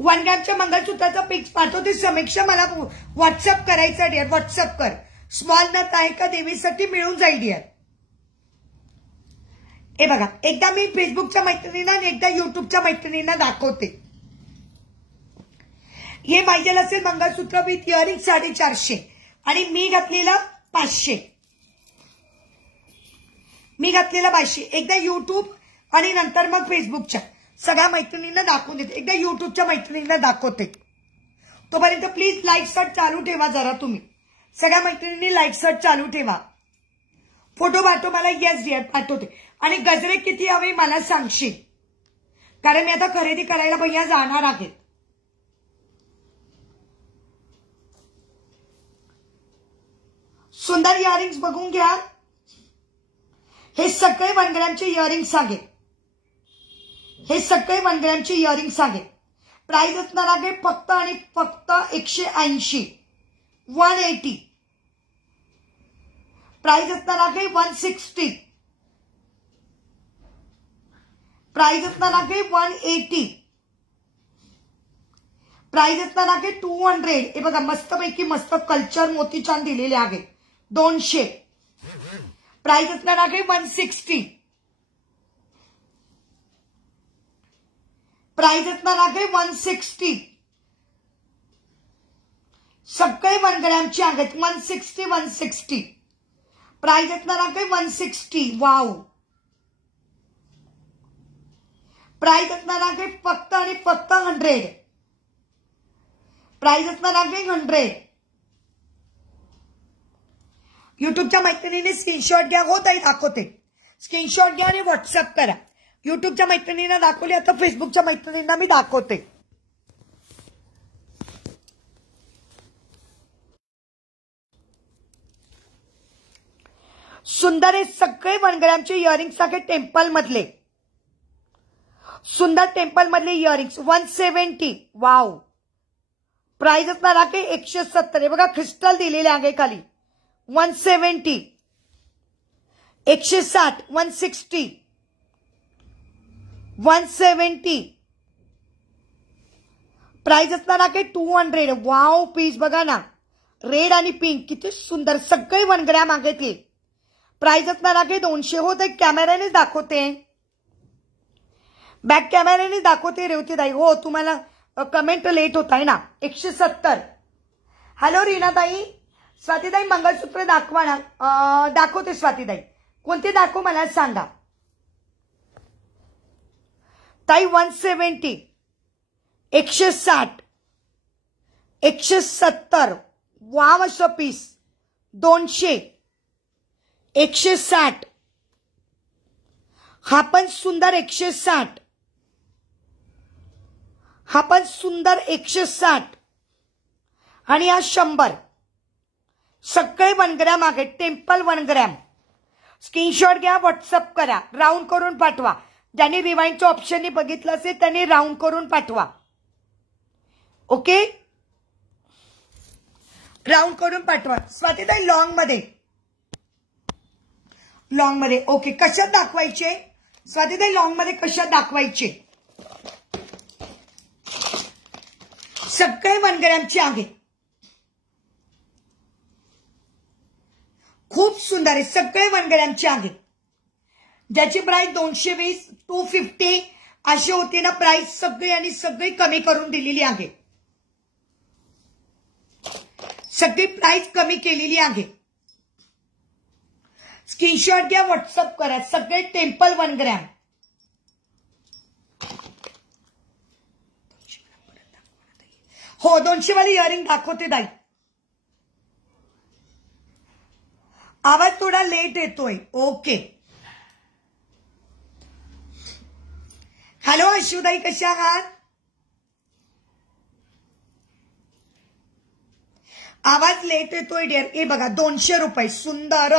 1 ग्रॅमच्या मंगळसूत्राचा पिक्स पाठवते. समीक्षा मला व्हॉट्सअप करायचा डिअर, व्हॉट्सअप कर. स्मॉल नथ आहे का देवीसाठी? मिळून जाईल डिअर. हे बघा, एकदा मी फेसबुकच्या मैत्रिणींना आणि एकदा युट्यूबच्या मैत्रिणींना दाखवते. हे पाहिजे असेल मंगळसूत्र विथ इयरिंग 450, आणि मी घातलेला 500. मी घातलेला 500. एकदा युट्यूब आणि नंतर मग फेसबुकच्या सगळ्या मैत्रिणींना दाखवून देते. एकदा युट्यूबच्या मैत्रिणींना दाखवते. तोपर्यंत प्लीज लाईक सर्च चालू ठेवा जरा. तुम्ही सगळ्या मैत्रिणींनी लाईक सर्च चालू ठेवा. फोटो पाठव मला. येस डिअर पाठवते. आणि गजरे किती हवे मला सांगशील, कारण मी आता खरेदी करायला भैया जाणार आहे. सुंदर इयरिंग्स बघून घ्या. हे सगळे 1 ग्रॅमचे इयरिंग्स आहेत. हे सगळे 1 ग्रॅमचे इयरिंग्स आहेत. प्राइस असणार आहे फक्त आणि फक्त 180. 180. प्राइस असणार आहे 160. प्राइस असणार आहे 180. प्राइस असणार आहे 200. हे बघा मस्तपैकी मस्त कल्चर मोती छान दिलेले आहेत. 200. प्राइस असणार आहे 160. प्राइस असणार आहे 160. सगळे 1 ग्रॅमचे आहेत. 160. प्राइस असणार आहे 160. वाव. प्राइस असणार आहे फक्त आणि फक्त 100. प्राइस असणार आहे 100. युट्यूबच्या मैत्रिणीने स्क्रीनशॉट घ्या. हो ताई दाखवते. स्क्रीनशॉट घ्या आणि व्हॉट्सअप करा. युट्यूबच्या मैत्रिणींना दाखवली, आता फेसबुकच्या मैत्रिणींना मी दाखवते. सुंदर हे सगळे 1 ग्रॅमचे इयरिंग्स आहे. टेम्पल मधले सुंदर टेम्पल मधले इयरिंग्स 170. वाव. प्राइस असणार आहे 170. हे बघा क्रिस्टल दिलेले आहे खाली. 170. 160. 160. 170. प्राइस असणार आहे 200. वाव पीस बघा ना, रेड आणि पिंक किती सुंदर. सगळे 1 ग्रॅम आहे ते. प्राइस असणार आहे 200. हो तर कॅमेऱ्याने दाखवते, बॅक कॅमेऱ्याने दाखवते रेवतीताई. हो तुम्हाला कमेंट लेट होत आहे ना. 170. हॅलो रीनाताई. स्वातीताई मंगळसूत्र दाखवा ना. दाखवते स्वातीताई. कोणते दाखवू मला सांगा. ताई 170, 160, 170, वाव असं पीस 200, 160, हा पण सुंदर 160, हा पण सुंदर 160 आणि हा 100. सगळे 1 ग्रॅम आहे. Temple 1 gram. स्क्रीनशॉट घ्या, व्हॉट्सअप करा, राऊंड करून पाठवा. ज्यांनी रिवाइंडचं ऑप्शननी बघितलं असेल त्यांनी राऊंड करून पाठवा. ओके, राऊंड करून पाठवा. स्वातीताई लॉंग मध्ये, लॉंग मध्ये. ओके, कशात दाखवायचे स्वातीताई? लॉंग मध्ये कशात दाखवायचे? सगळे 1 ग्रॅमचे आहे. खूप सुंदर आहे. सगळे 1 ग्रॅमचे आहे. ज्याची प्राइस 220, 250 अशी होती ना प्राइस, सगळी आणि सगळी कमी करून दिलेली आहे. सगळी प्राइस कमी केलेली आहे. स्क्रीनशॉट घ्या, व्हॉट्सअप करा. सगळे टेम्पल 1 ग्रॅम. हो, 200 वाली इयरिंग दाखवते ताई. आवाज थोडा लेट येतोय. ओके. हॅलो अश्वताई, कशा आहात? आवाज लेट येतोय डिअर. हे बघा 200 रुपये. सुंदर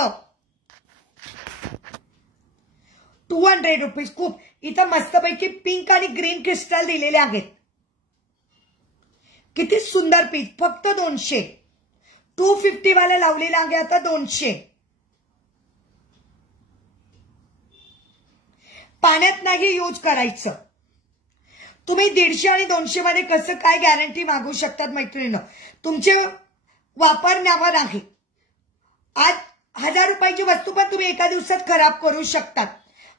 200 रुपीज. खूप इथं मस्तपैकी पिंक आणि ग्रीन क्रिस्टल दिलेले आहेत. किती सुंदर पीस. फक्त 200. 250 वाले लावलेले आहे आता 200. पाण्यात नाही यूज करायचं. तुम्ही 150 आणि 200 मध्ये कसं काय गॅरंटी मागू शकतात मैत्रिणींनो? तुमचे वापरण्यावर आहे. आज 1000 रुपयाची वस्तू पण तुम्ही एका दिवसात खराब करू शकतात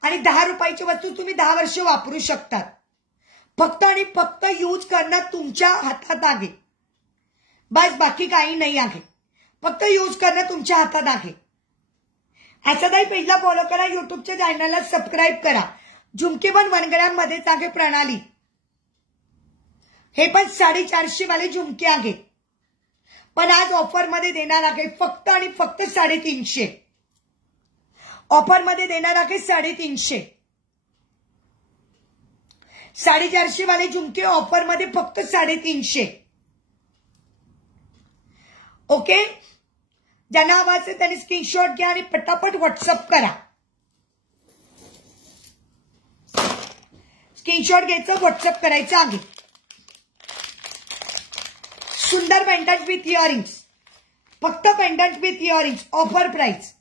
आणि 10 रुपयाची वस्तू तुम्ही 10 वर्ष वापरू शकतात. फक्त आणि फक्त यूज करणं तुमच्या हातात आहे. बस, बाकी काही नाही आहे. फक्त यूज करणं तुमच्या हातात आहे. आशाताई पेजला फॉलो करा, युट्यूबच्या चॅनलला सबस्क्राईब करा. झुमके पण 1 ग्रॅम मध्येच आहे प्रणाली. हे पण 450 वाले झुमके आहे. पण आज ऑफर मध्ये देणार आहे फक्त आणि फक्त 350. ऑफर मध्ये देणार आहे 350. 450 वाले झुमके ऑफर मध्ये फक्त 350. ओके, ज्यांना आवाज आहे त्यांनी स्क्रीनशॉट घ्या आणि पटापट व्हॉट्सअप करा. स्क्रीनशॉट घ्यायचं, व्हॉट्सअप करायचं आहे. सुंदर पेंडंट विथ इयरिंग्स. फक्त pendant with earrings offer price.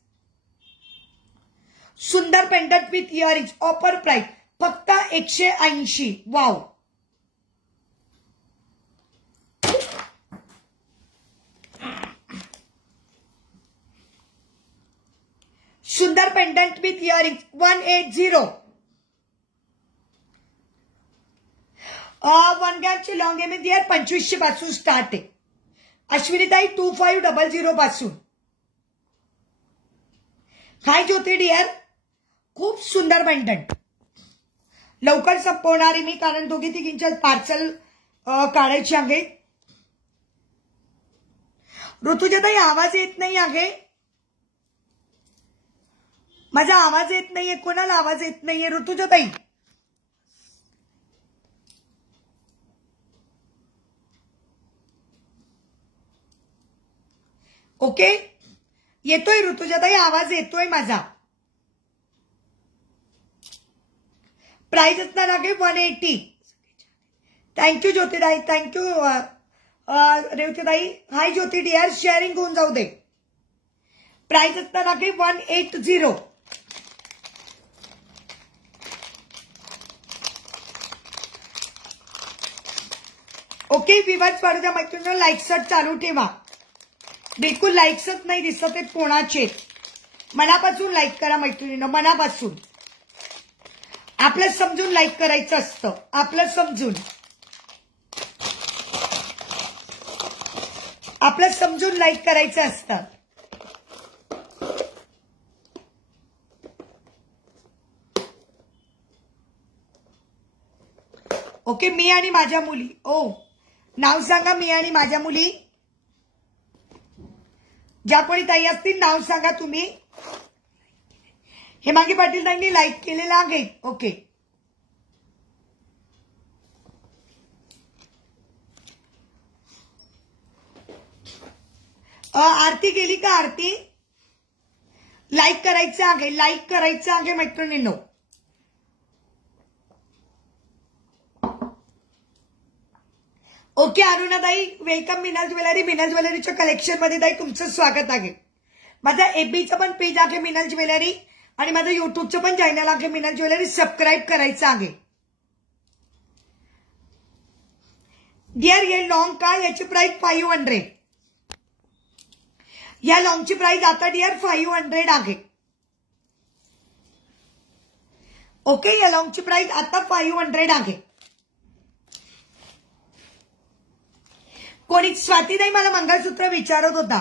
सुंदर pendant with earrings offer price फक्त 180. वाव. सुंदर पेंडंट विथ इयरिंग्स 180. 1 ग्रॅमची लॉंग एम दियर 2500 पासून स्टार्ट आहे. अश्विनीताई 2500 पासून. Hi Jyoti dear. खूप सुंदर पेंडंट. लवकर संपवणारी मी, कारण 2-3 पार्सल काढायचे आहे. ऋतुजाताई आवाज येत नाही आहे. माझा आवाज येत नाहीये. कोणाला आवाज येत नाहीये? ऋतुजाताई. ओके, येतोय ऋतुजाताई, आवाज येतोय माझा. प्राइस असणार आहे 180. थँक्यू ज्योतिताई. थँक्यू रेवतीताई. हाय ज्योती डियर, शेअरिंग होऊन जाऊ दे. प्राइस असणार आहे 180. ओके, विवाद पाडू द्या मैत्रिणींनो. लाईक्स चालू ठेवा. बिलकुल लाईक्सच नाही दिसत आहेत कोणाचे. मनापासून लाईक करा मैत्रिणींनो, मनापासून. आपलं समजून लाईक करायचं असतं. आपलं समजून. आपलं समजून लाईक करायचं असतं. ओके, मी आणि माझ्या मुली. ओ, नाव सांगा. मी आणि माझ्या मुली. ज्या कोणी ताई असतील नाव सांगा तुम्ही. हेमांगी पाटील ताईंनी लाईक केलेला आहे. ओके, आरती गेली का? आरती लाईक करायचं आहे. लाईक करायचं आहे मैत्रिणींनो. ओके, अरुणाताई वेलकम. मिनल ज्वेलरी. मिनल ज्वेलरीच्या कलेक्शन मध्ये ताई तुमचं स्वागत आहे. माझा एफबीचं पण पेज आहे मिनल ज्वेलरी आणि माझं युट्यूबचं पण चॅनल आहे मिनल ज्वेलरी. सबस्क्राईब करायचं आहे. डिअर हे लॉंग का? याची प्राइस 500. या लॉंगची प्राइस आता डिअर 500 आहे. ओके, या लॉंगची प्राइस आता 500 आहे. कोणी स्वातीताई मला मंगळसूत्र विचारत होता.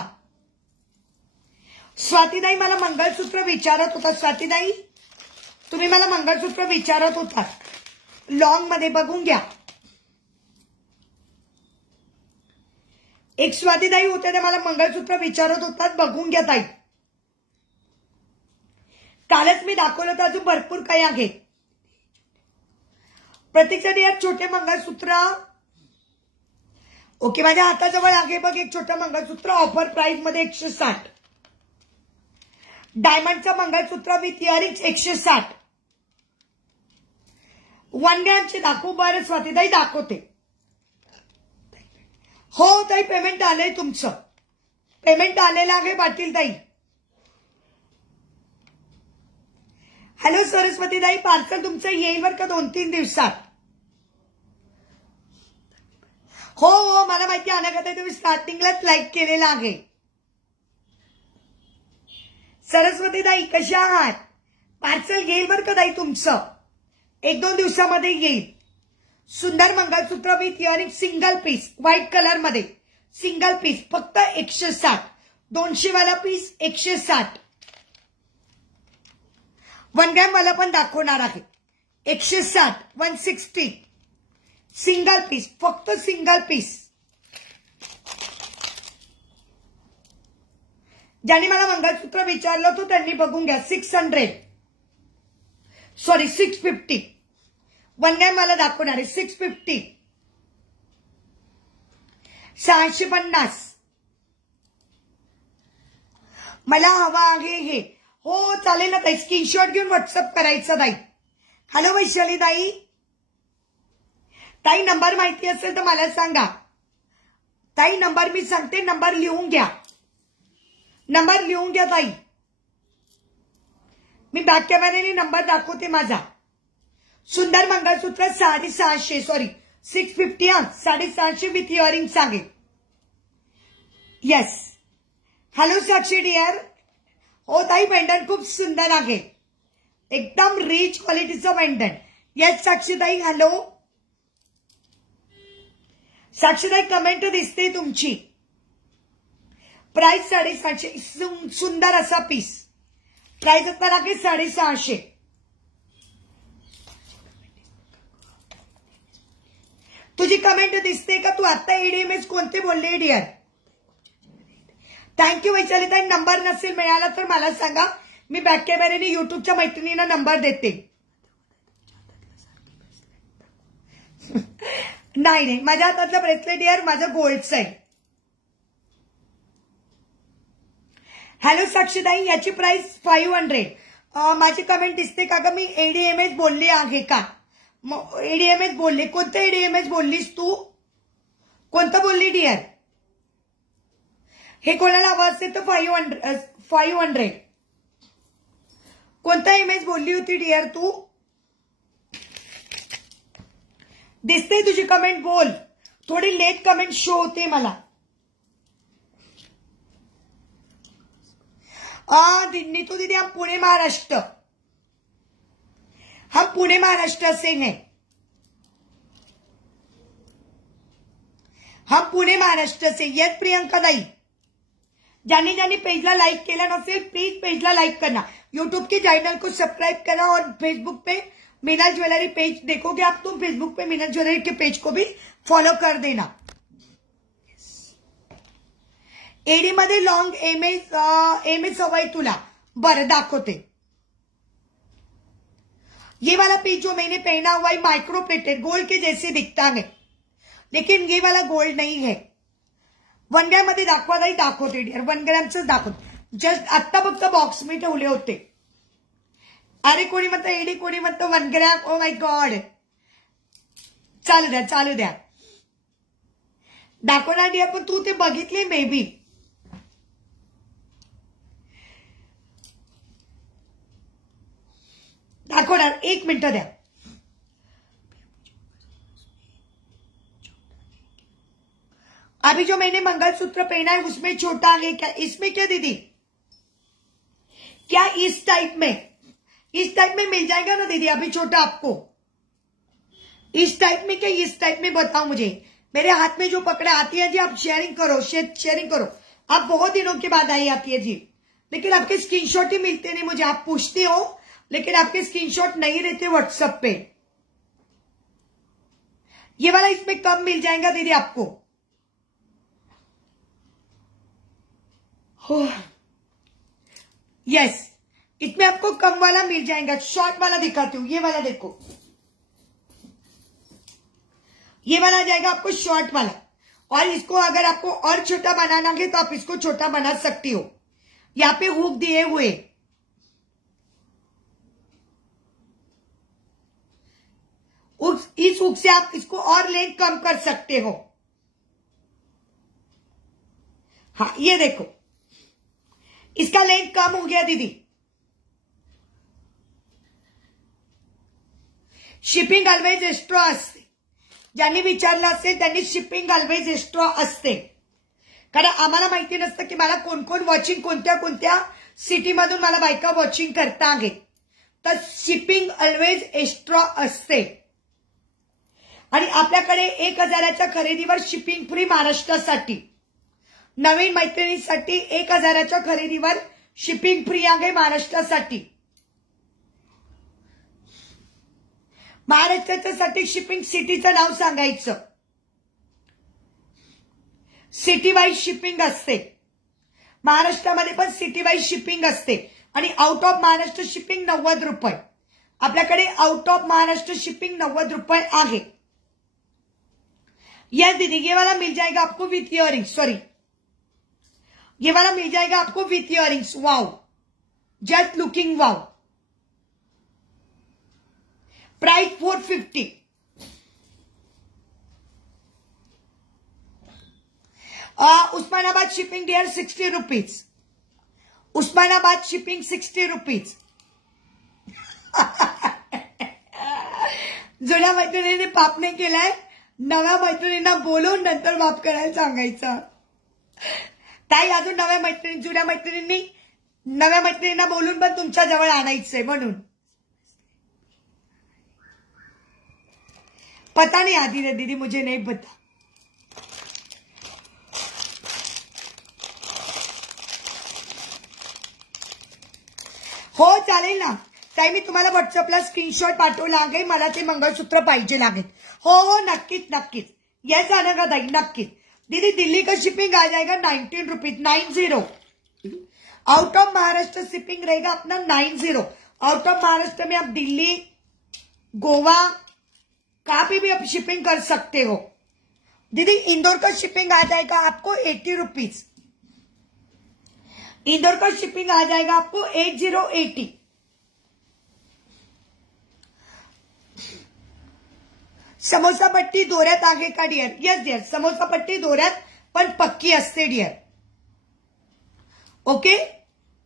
स्वातीताई मला मंगळसूत्र विचारत होता. स्वातीताई तुम्ही मला मंगळसूत्र विचारत होता. लॉंग मध्ये बघून घ्या. एक स्वातीताई होते ते मला मंगळसूत्र विचारत होतात. बघून घ्या ताई. कालच मी दाखवलं तर अजून भरपूर काही आहे. प्रत्येकासाठी यार छोटे मंगळसूत्र. ओके, माझ्या हाताजवळ आहे बघ एक छोटं मंगळसूत्र. ऑफर प्राइस मध्ये 160. डायमंडचं मंगळसूत्र विथ इयरिंग्स 160. 1 ग्रॅमचे दाखवू? बरं स्वातीताई दाखवते. हो ताई, पेमेंट आलंय तुमचं. पेमेंट आलेलं आहे पाटील ताई. हॅलो सरस्वती ताई, पार्सल तुमचं येईल बरं का 2-3 दिवसात. हो हो, मला माहिती आहे अनघा ताई, तुम्ही स्टार्टिंगलाच लाईक केलेला आहे. सरस्वती ताई कशा आहात? पार्सल येईल बरं का ताई तुमचं 1-2 दिवसामध्ये येईल. सुंदर mangalsutra with earring single piece white colour मध्ये. सिंगल पीस फक्त 160. 200 वाला पीस 160. 1 ग्रॅम वाला पण दाखवणार आहे. 160, 160. सिंगल पीस, फक्त सिंगल पीस. ज्यांनी मला मंगळसूत्र विचारलं होतं त्यांनी बघून घ्या. 600 सॉरी 650. 1 ग्रॅम मला दाखवणार आहे 650. 650. मला हवा आहे हे. हो चालेल ना ताई, स्क्रीनशॉट घेऊन व्हॉट्सअप करायचं ताई. हॅलो वैशाली ताई. ताई नंबर माहिती असेल तर मला सांगा. ताई नंबर मी सांगते, नंबर लिहून घ्या. नंबर लिहून घ्या ताई. मी बॅक कॅमेऱ्याने नंबर दाखवते माझा. सुंदर मंगळसूत्र 650 सॉरी 650. 650 विथ इयरिंग सांगे. येस. हॅलो साक्षी डिअर. हो ताई, पेंडंट खूप सुंदर आहे. एकदम रिच क्वालिटीचं पेंडंट. येस साक्षीताई. हॅलो साक्षीताई, कमेंट दिसते तुमची. प्राइस 750. सुंदर असा पीस. प्राइस असणार आहे 650. तुझी कमेंट दिसते का? तू आता एडीएमएस कोणते बोलले डिअर? थँक्यू वैशालीताई. नंबर नसेल मिळाला तर मला सांगा, मी बॅक कॅमेऱ्याने युट्यूबच्या मैत्रिणींना नंबर देते. नाही नाही, माझ्या हातातलं ब्रेसलेट यार माझं गोल्डचं आहे. हॅलो साक्षीताई, याची प्राइस 500. माझी कमेंट दिसते का ग? मी एडीएमएस बोलले आहे का? एडीएमएस बोलले. कोणतं एडीएमएस बोललीस तू? कोणतं बोलली डिअर? हे कोणाला हवं असेल तर 500. कोणता एमएस बोलली होती डिअर तू? दिसते तुझी कमेंट? बोल. थोडी लेट कमेंट शो होते मला. नीतू दीदी, हम पुणे महाराष्ट्र. हम पुणे महाराष्ट्र से हैं. हम पुणे महाराष्ट्र से. यस प्रियंका दाई. ज्यांनी ज्यांनी पेजला लाइक केला नसेल प्लीज पेजला लाइक करना. यूट्यूब के चैनल को सब्सक्राइब करना और फेसबुक पे मीना ज्वेलरी पेज देखोगे आप तो फेसबुक पे मीना ज्वेलरी के पेज को भी फॉलो कर देना। एडी मध्ये लॉन्ग एम एस हवाय तुला, बरं दाखवते। ये वाला पीस जो मैंने पहना हुआ है माइक्रो प्लेटेड गोल्ड के जैसे दिखता है, लेकिन ये वाला गोल्ड नहीं है। 1 ग्रॅम मध्ये दाखवते डिअर, 1 ग्रॅमच दाखवते। जस्ट आत्ता फक्त बॉक्स मी ठेवले होते। अरे कोणी म्हणतं एडी, कोणी म्हणतं 1 ग्रॅम। ओ माय गॉड, चालू द्या दाखवणार डिअर, पण तू ते बघितले मे बी। दाखवणार, 1 मिनिट द्या। अभी जो मैंने मंगलसूत्र पहना है उसमें छोटा है क्या? इसमें क्या दीदी, क्या इस टाइप में मिल जाएगा ना दीदी? अभी छोटा आपको इस टाइप में, क्या इस टाइप में बताओ मुझे। मेरे हाथ में जो पकड़ा आती है जी, आप शेयरिंग करो, शेयरिंग करो। आप बहुत दिनों के बाद आई आती है जी, लेकिन आपके स्क्रीनशॉट ही मिलते नहीं मुझे। आप पूछते हो लेकिन आपके स्क्रीनशॉट नहीं रहते व्हाट्सएप पे। ये वाला इसमें कम मिल जाएगा दीदी आपको। यस, इसमें आपको कम वाला मिल जाएगा। शॉर्ट वाला दिखाती हूँ, ये वाला देखो, ये वाला आ जाएगा आपको शॉर्ट वाला। और इसको अगर आपको और छोटा बनाना है तो आप इसको छोटा बना सकती हो। यहाँ पे हुक दिए हुए, इस हुक से आप इसको और लेंथ कम कर सकते हो। हाँ ये देखो, इसका लेंथ कम हो गया दीदी। शिपिंग ऑलवेज एक्स्ट्रा असते, ज्यांनी विचारलं असेल त्यांनी शिपिंग ऑलवेज एक्स्ट्रा असते। कारण आम्हाला माहिती नसतं की मला कोण कोण वॉचिंग, कोणत्या कोणत्या सिटी मधून मला बायका वॉचिंग करता आहे, तर शिपिंग ऑलवेज एक्स्ट्रा असते। आणि आपल्याकडे 1000च्या खरेदीवर शिपिंग फ्री महाराष्ट्रासाठी। नवीन मैत्रिणींसाठी 1000च्या खरेदीवर शिपिंग फ्री आहे महाराष्ट्रासाठी। महाराष्ट्राच्यासाठी शिपिंग सिटीचं नाव सांगायचं, सिटी वाईज शिपिंग असते। महाराष्ट्रामध्ये पण सिटी वाईज शिपिंग असते। आणि आउट ऑफ महाराष्ट्र शिपिंग 90 रुपये। आपल्याकडे आउट ऑफ महाराष्ट्र शिपिंग 90 रुपये आहे। यस दीदी, ये वाला मिल जाएगा आपको विथ इयरिंग्स, सॉरी ये वाला मिल जाएगा आपको with earrings. Wow, just looking wow. Price 450। Osmanabad shipping dear 60 rupees. Osmanabad shipping 60 rupees. जुन्या मैत्रिणीने पाप नाही केलाय, नव्या मैत्रिणींना बोलून नंतर माफ करायला सांगायचं। ताई अजून जुन्या मैत्रिणींना बोलून पण तुमच्या जवळ आणायचंय म्हणून। पता नहीं आती है दीदी, मुझे नहीं पता। हो चालेल ना ताई, मी तुम्हाला व्हॉट्सअपला स्क्रीनशॉट पाठवला आहे, मला ते मंगळसूत्र पाहिजे लागेल। हो नक्कीच नक्कीच, यस आना का ताई, नक्कीच। दीदी दिल्ली का शिपिंग आ जाएगा 19 rupees, 90। Out of Maharashtra shipping रहेगा अपना 90। आउट ऑफ महाराष्ट्र में आप दिल्ली, गोवा, कहाँ पे भी आप शिपिंग कर सकते हो। दीदी इंदौर का शिपिंग आ जाएगा आपको 80 रुपीज। इंदौर का शिपिंग आ जाएगा आपको 8080। समोसा पट्टी दोऱ्यात आहे का डियर? यस डियर, समोसा पट्टी दोऱ्यात पण पक्की असते डियर। ओके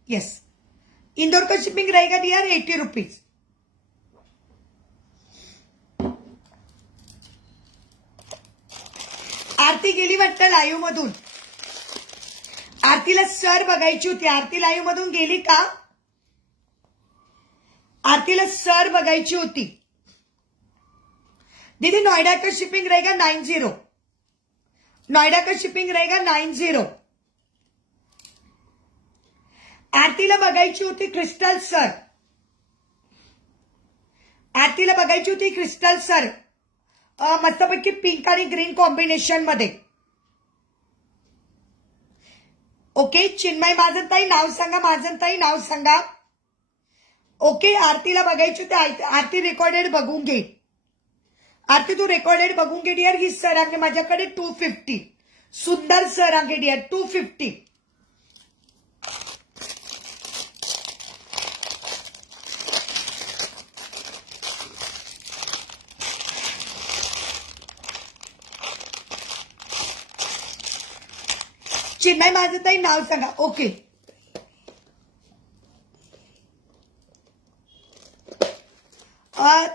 यस, इंदौर का शिपिंग रहेगा डियर 80 रुपीज। आरती गेली वाटतं लाईव्ह मधून। आरतीला सर बघायची होती, आरती लाईव्ह मधून गेली का? आरतीला सर बघायची होती। दीदी नोएडा का शिपिंग रहेगा 90। नोएडा का शिपिंग रहेगा 90। आरतीला बघायची होती क्रिस्टल सर, आरतीला बघायची होती क्रिस्टल सर, मस्तपैकी पिंक आणि ग्रीन कॉम्बिनेशन मध्ये. ओके, चिन्मय महाजनताई नाव सांगा, महाजनताई नाव सांगा. ओके, आरतीला बघायची होती. आरती रेकॉर्डेड बघून घे. आरती तू रेकॉर्डेड बघून घे डिअर. ही सर आहे माझ्याकडे 250. सुंदर सर आहे डिअर 250. चिन्मय महाजनताई नाव सांगा. ओके,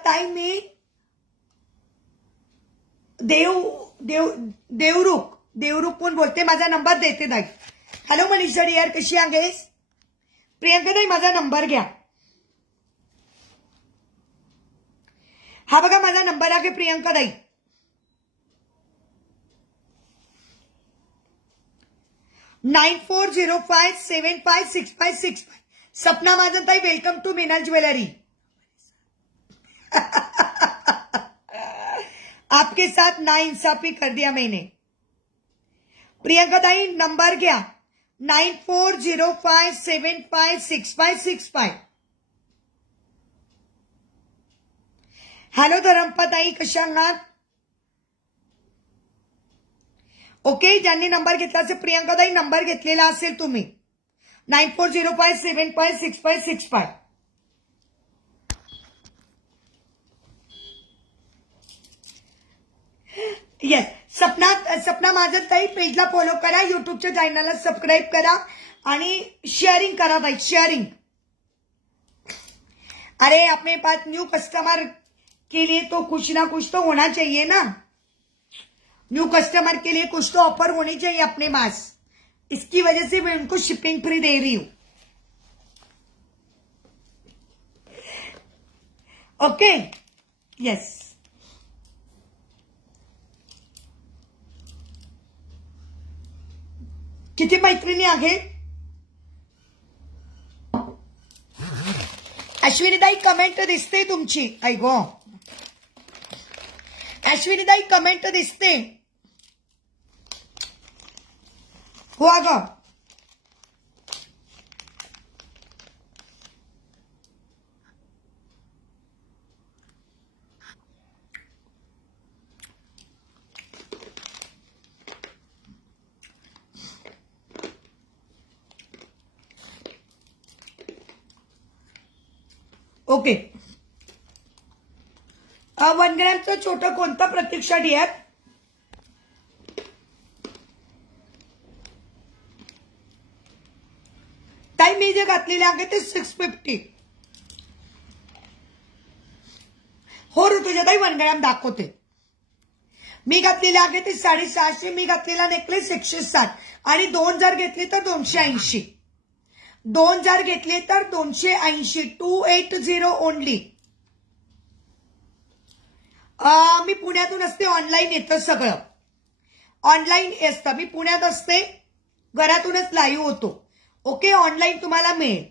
ताई मी देवरुख कोण बोलते, माझा नंबर देते ताई. हॅलो मनीषा डिअर, कशी आहेस? प्रियंका ताई माझा नंबर घ्या. हा बघा माझा नंबर आहे प्रियंका ताई. 9405756565. सपना महाजनताई वेलकम टू मीना ज्वेलरी. आपके साथ नाइंसाफी कर दिया मैंने. प्रियंका ताई नंबर घ्या 9405756565. हॅलो धरमपा ताई, कशा आहात? ओके, ज्यांनी नंबर घेतला असेल प्रियंका ताई नंबर घेतलेला असेल तुम्ही 9405756565. येस, सपना महाजनताई पेजला फॉलो करा, युट्यूबच्या चॅनलला सबस्क्राईब करा आणि शेअरिंग करा भाई, शेअरिंग. अरे अपने पास न्यू कस्टमर के लिए तो कुछ ना कुछ तो होना चाहिए ना. न्यू कस्टमर के लिए कुछ तो ऑफर होनी चाहिए अपने पास. इसकी वजह से मैं उनको शिपिंग फ्री दे रही हूं. Okay, yes. किती मैत्रिणी आहेत? अश्विनीताई कमेंट दिसते तुमची. ऐगो अश्विनीताई कमेंट दिसते. हो अगं, ओके. 1 ग्रॅमचं छोटं कोणतं प्रतीक्षा डिअर? ताई मी जे घातलेले आहे ते 650. हो ऋतुजाताई 1 ग्रॅम दाखवते. मी घातलेले आहे ते 650. मी घातलेला नेकलेस 160 आणि 2 जर घेतले तर 280. 2 जर घेतले तर 280. 280 ओनली. मी पुण्यातून असते, ऑनलाईन येतं सगळं. ऑनलाईन असतं, मी पुण्यात असते, घरातूनच लाईव्ह होतो. ओके, ऑनलाईन तुम्हाला मिळेल.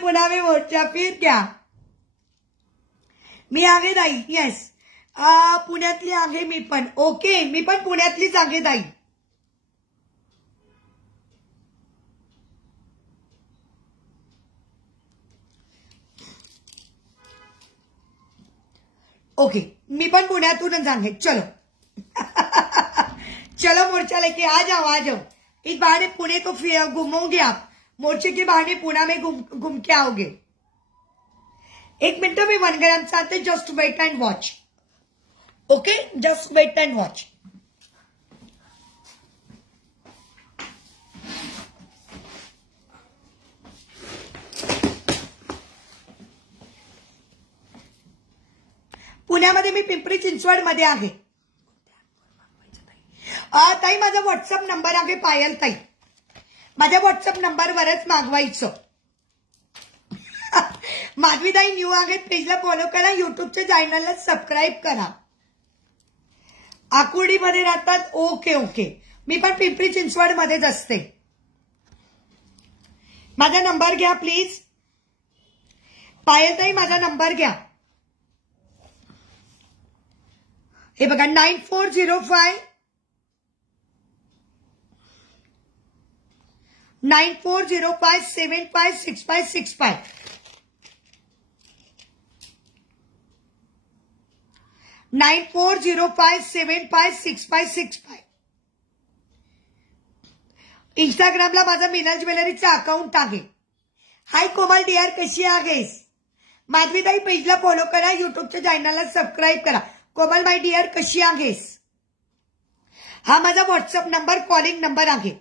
पुराने मोर्चा फिर क्या. मी आहे ताई. येस, पुण्यातली आहे मी पण. ओके, मी पण पुण्यातलीच आहे ताई. ओके, मी पण पुण्यातूनच आहे. चलो चलो मोर्चा लेके आ जाओ. इस बहाने पुणे को घूमोगे आप. मोर्चे के बहाने पुणे में घूम के आओगे. 1 मिनट में 1 ग्राम चाहते. Just wait and watch. Okay, just wait and watch. पुण्यामध्ये मी पिंपरी चिंचवड मध्ये आहे. ताई माझा व्हॉट्सअप नंबर आहे पायल ताई. माझ्या व्हॉट्सअप नंबरवरच मागवायचं. माधवीताई न्यू आहेत, पेजला फॉलो करा, युट्यूबच्या चॅनलला सबस्क्राईब करा. आकुर्डीमध्ये राहतात. Okay okay. मी पण पिंपरी चिंचवड मध्येच असते. माझा नंबर घ्या प्लीज. पायलताई माझा नंबर घ्या. हे बघा 9405 9565 9405756565. इंस्टाग्रामला माझा मिनल ज्वेलरीचा अकाउंट आहे. हाय कोमल डियर, कशी आहेस? माधवीताई पेजला फॉलो करा, युट्यूबच्या चॅनलला सबस्क्राईब करा. कोमल माय डियर कशी आहेस? हा माझा व्हॉट्सअप नंबर कॉलिंग नंबर आहे.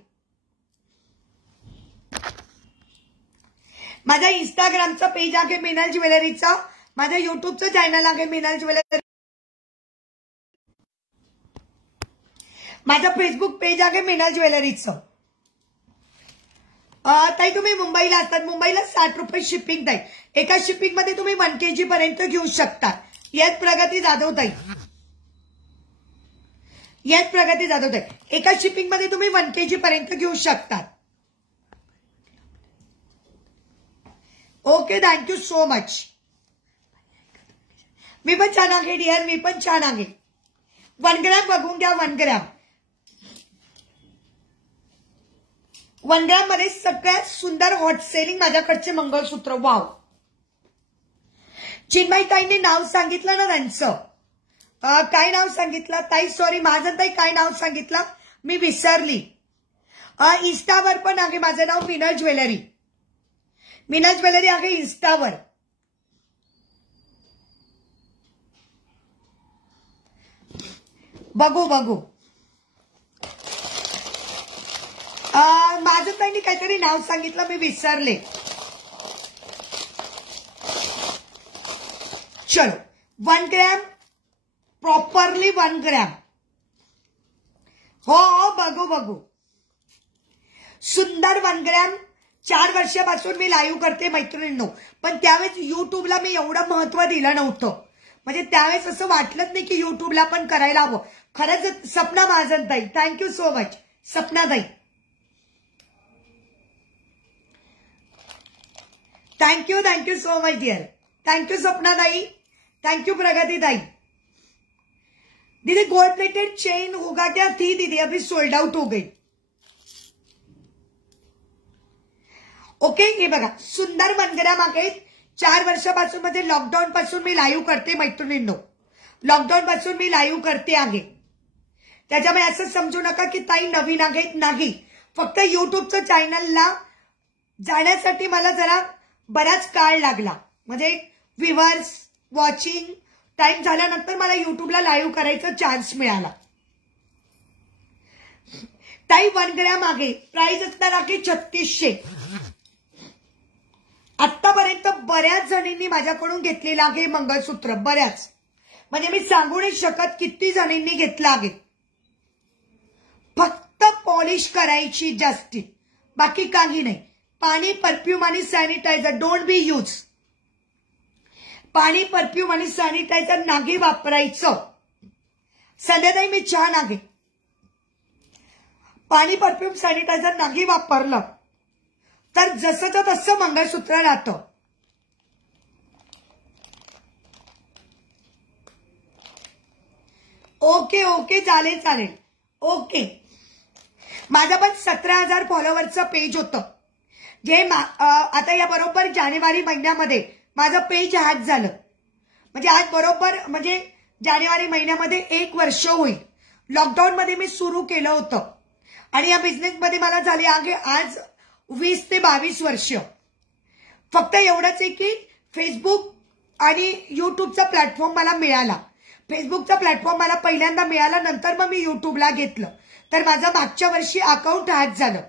माझा इंस्टाग्रामचा पेज आहे मिनल ज्वेलरीचा. माझा युट्यूबचं चॅनल आहे मिनल ज्वेलरी. माझा फेसबुक पेज आहे मिनल ज्वेलरीचं. ताई तुम्ही मुंबईला असतात. मुंबईला 60 रुपये शिपिंग ताई. एका शिपिंग मध्ये तुम्ही 1 kg पर्यंत घेऊ शकता. येस प्रगती जाधव ताई. येस प्रगती जाधव ताई. एका शिपिंग मध्ये तुम्ही 1 kg पर्यंत घेऊ शकता. Okay thank you so much. मी पण छान आहे डिअर, मी पण छान आहे. 1 ग्रॅम बघून घ्या. 1 ग्रॅम 1 ग्रॅम मध्ये सगळ्यात सुंदर हॉट सेलिंग माझ्याकडचे मंगळसूत्र. वाव. चिन्मयी ताईने नाव सांगितलं ना त्यांचं. काय नाव सांगितलं ताई? सॉरी माझं ताई काय नाव सांगितलं मी विसरली. इन्स्टावर पण आहे माझं नाव मिनल ज्वेलरी. मिनल ज्वेलरी आहे इन्स्टावर. बघू बघू. माझं ताईने काहीतरी नाव सांगितलं मी विसरले. चलो 1 ग्रॅम प्रॉपरली 1 ग्रॅम. हो बघू बघू. सुंदर 1 ग्रॅम. 4 वर्षापासून मी लाईव्ह करते मैत्रिणींनो. पण त्यावेळेस युट्यूबला मी एवढं महत्व दिलं नव्हतं. म्हणजे त्यावेळेस असं वाटलंच नाही की युट्यूबला पण करायला हवं. खरंच सपना महाजन ताई थँक्यू सो मच. सपना ताई thank you so much dear. Thank you Sapna दाई. थैंक यू प्रगति दाई. दीदी गोल्ड प्लेटेड चेन होगा क्या? थी दीदी अभी सोल्ड आउट हो गई. ओके हे बघा सुंदर 1 ग्रॅम आहेत. 4 वर्षापासून म्हणजे लॉकडाऊन पासून मी लाईव्ह करते मैत्रिणींनो. लॉकडाऊन पासून मी लाईव्ह करते आहे. त्याच्यामुळे असं समजू नका की ताई नवीन आहेत. नाही, फक्त युट्यूबचं चॅनलला जाण्यासाठी मला जरा बराच काळ लागला. म्हणजे व्ह्यूअर्स वॉचिंग टाइम झाल्यानंतर मला युट्यूबला लाईव्ह करायचा चान्स मिळाला. ताई 1 ग्रॅम आहे. प्राइस असणार आहे 3600. आतापर्यंत बऱ्याच जणींनी माझ्याकडून घेतलेलं आहे मंगळसूत्र. बऱ्याच म्हणजे मी सांगू नाही शकत किती जणींनी घेतलं आहे. फक्त पॉलिश करायची जास्ती, बाकी काही नाही. पाणी परफ्यूम आणि सॅनिटायझर डोंट बी यूज. पाणी परफ्यूम आणि सॅनिटायझर नाही वापरायचं. संध्याताई मी छान आहे. पाणी परफ्यूम सॅनिटायझर नाही वापरलं तर जसंच तसं मंगळसूत्र राहतं. ओके ओके चालेल चालेल. ओके माझं पण 17,000 फॉलोअर्सचं पेज होतं. जे आता या बरोबर जानेवारी महिन्यामध्ये माझं पेज हॅक झालं. म्हणजे आज बरोबर म्हणजे जानेवारी महिन्यामध्ये 1 वर्ष होईल. लॉकडाऊन मध्ये मी सुरू केलं होतं आणि या बिझनेसमध्ये मला झाले आहे आज 20 ते 22 वर्ष. फक्त एवढंच आहे की फेसबुक आणि युट्यूबचा प्लॅटफॉर्म मला मिळाला. फेसबुकचा प्लॅटफॉर्म मला पहिल्यांदा मिळाला, नंतर मग मी युट्यूबला घेतलं. तर माझं मागच्या वर्षी अकाउंट हॅक झालं.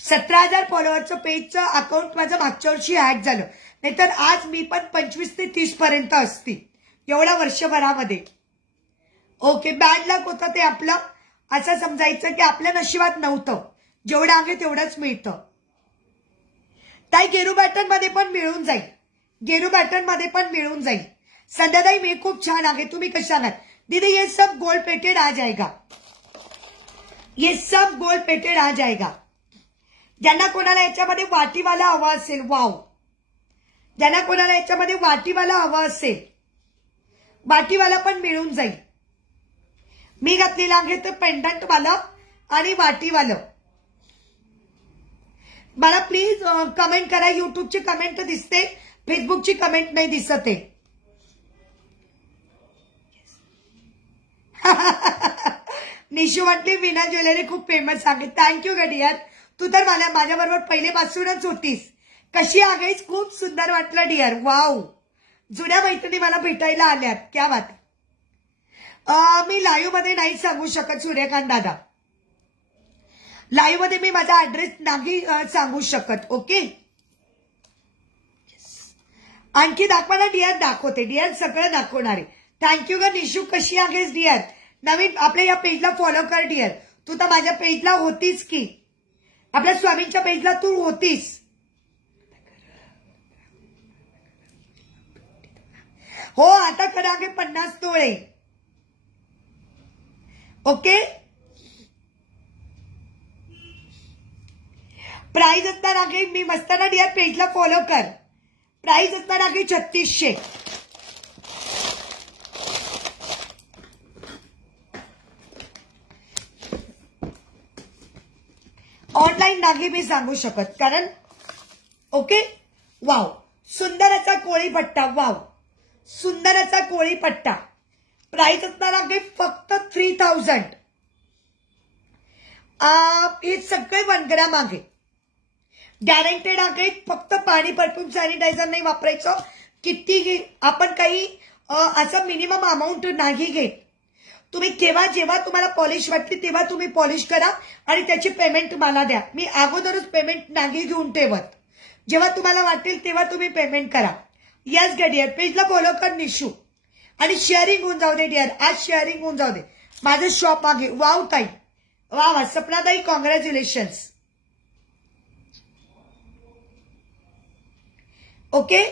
17,000 फॉलोअरचं पेजचं अकाउंट माझं मागच्या वर्षी हॅक झालं. नाहीतर आज मी पण 25 ते 30 पर्यंत असती एवढ्या वर्षभरामध्ये. ओके बॅड लक होतं ते आपलं. असं समजायचं की आपल्या नशिबात नव्हतं. जेवढं आहे तेवढंच मिळतं. ताई गेरू पॅटर्न मध्ये पण मिळून जाईल. गेरू पॅटर्न मध्ये पण मिळून जाईल. संध्याताई मी खूप छान आहे. तुम्ही कशा आहात? दीदी ये सब गोल्ड प्लेटेड आ जाएगा, ये सब गोल्ड प्लेटेड आ जाएगा. ज्यांना कोणाला याच्यामध्ये वाटीवाला हवा असेल, वाव, ज्यांना कोणाला याच्यामध्ये वाटीवाला हवा असेल, वाटीवाला पण मिळून जाईल. मी घातलेला आहे तर पेंडंट वाला आणि वाटीवालं. मला प्लीज कमेंट करा. युट्यूबची कमेंट दिसते, फेसबुकची कमेंट नाही दिसत आहे. निशू म्हटली वीणा ज्वेलरी खूप फेमस आहे. थँक्यू गडियार, तू तर माझ्याबरोबर पहिलेपासूनच होतीस. कशी आगाईस, खूप सुंदर वाटलं डिअर. वाव, जुन्या मैत्रिणी मला भेटायला आल्यात, क्या बात. मी लाईव्ह मध्ये नाही सांगू शकत सूर्यकांत दादा, लाईव्ह मध्ये मी माझा ऍड्रेस नाही सांगू शकत. ओके, आणखी दाखवा ना डिअर. दाखवते डिअर, सगळं दाखवणार आहे. थँक्यू ग निशू, कशी आहेस डिअर. नवीन आपल्या या पेजला फॉलो कर डिअर. तू तर माझ्या पेजला होतीस की, आपल्या स्वामींच्या पेजला तू होतीस. हो, आता करा 50 तोळे. ओके, प्राइस असणार आहे, मी मस्ताना डिअर पेजला फॉलो कर. प्राइस असणार आहे 3600. ऑनलाईन नाही मी सांगू शकत कारण. ओके, वाव, सुंदर असा कोळी पट्टा. वाव, सुंदर असा कोळी पट्टा. प्राइस असणार आहे फक्त 3000. हे सगळे 1 ग्राम आहे, गॅरंटेड आहे. फक्त पाणी, परफ्यूम, सॅनिटायझर नाही वापरायचं. किती आपण काही असं मिनिमम अमाऊंट नाही घेत. तुम्ही जेव्हा तुम्हाला पॉलिश वाटली तेव्हा तुम्ही पॉलिश करा आणि त्याची पेमेंट मला द्या. मी अगोदरच पेमेंट नाही घेऊन ठेवत. जेव्हा तुम्हाला वाटेल तेव्हा तुम्ही पेमेंट करा. यस डिअर, पेजला फॉलो कर निशू, आणि शेअरिंग होऊन जाऊ दे डिअर. आज शेअरिंग होऊन जाऊ दे. माझं शॉप आहे. वाव ताई, वा वा, सपनाताई कॉंग्रॅच्युलेशन्स. ओके,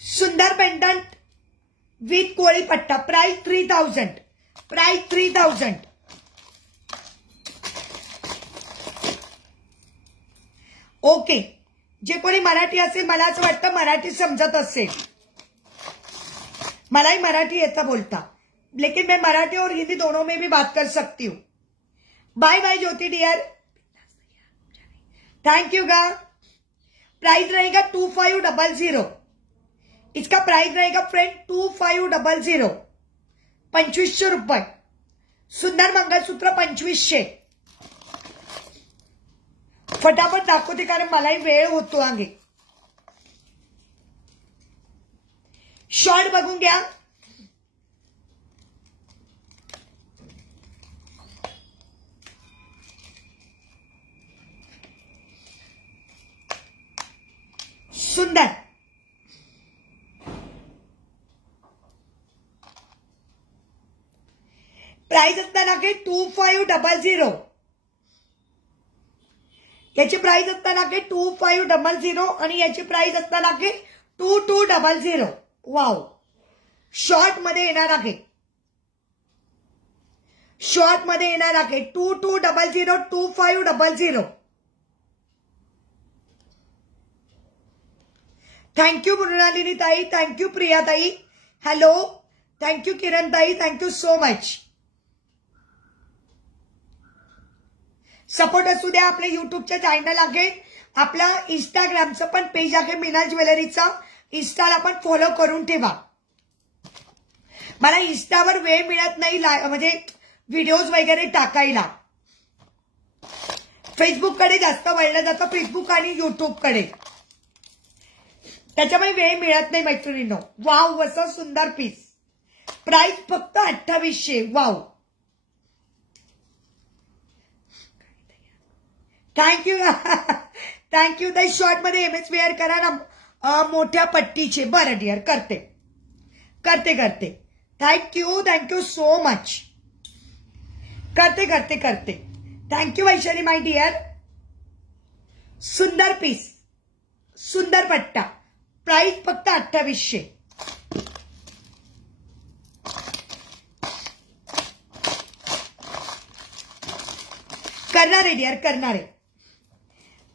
सुंदर पेंडंट विथ कोळी पट्टा. प्राइस 3000. प्राइस 3000. ओके, जे कोणी मराठी असेल, मला असं वाटतं मराठी समजत असेल. मलाही मराठी येता बोलता, लेकिन मैं मराठी और हिंदी दोनों में भी बात कर सकती हूँ. Bye bye Jyoti dear, thank you गा. प्राइस रहेगा 2500. इसका प्राइस रहेगा फ्रेंड 2500. 2500 रुपये. सुंदर मंगलसूत्र 2500. फटाफट दाखवते कारण मलाही वेळ होतो आहे. शॉर्ट बघून घ्या. सुंदर. प्राइस असणार आहे 2500. याची प्राइस असणार आहे 2500 आणि याची प्राइस असणार आहे 2200. वाव, शॉर्ट मध्ये येणार आहे. शॉर्ट मध्ये येणार आहे 2200, 2500. थँक्यू मृणालिनी ताई, थँक्यू प्रिया ताई, हॅलो, थँक्यू किरण ताई, थँक्यू सो मच. सपोर्ट असू द्या. आपल्या युट्यूबच्या चॅनल आहे, आपला इंस्टाग्रामचं पण पेज आहे मीना ज्वेलरीचा. इंस्टाला पण फॉलो करून ठेवा. मला इंस्टावर वेळ मिळत नाही म्हणजे व्हिडिओज वगैरे टाकायला. फेसबुककडे जास्त वळलं जातं, फेसबुक आणि युट्यूबकडे, त्याच्यामुळे वेळ मिळत नाही मैत्रिणींनो. वाव, असं सुंदर पीस. प्राइस फक्त 2800. वाव, थँक्यू थँक्यू ताई. शॉर्ट मध्ये एमएस वेअर करा ना मोठ्या पट्टीचे. बरं डिअर, करते करते करते. Thank you so much. करते करते करते. Thank you Vaishali my dear. सुंदर पीस, सुंदर पट्टा. प्राइस फक्त 2800. करणार आहे डिअर, करणार आहे.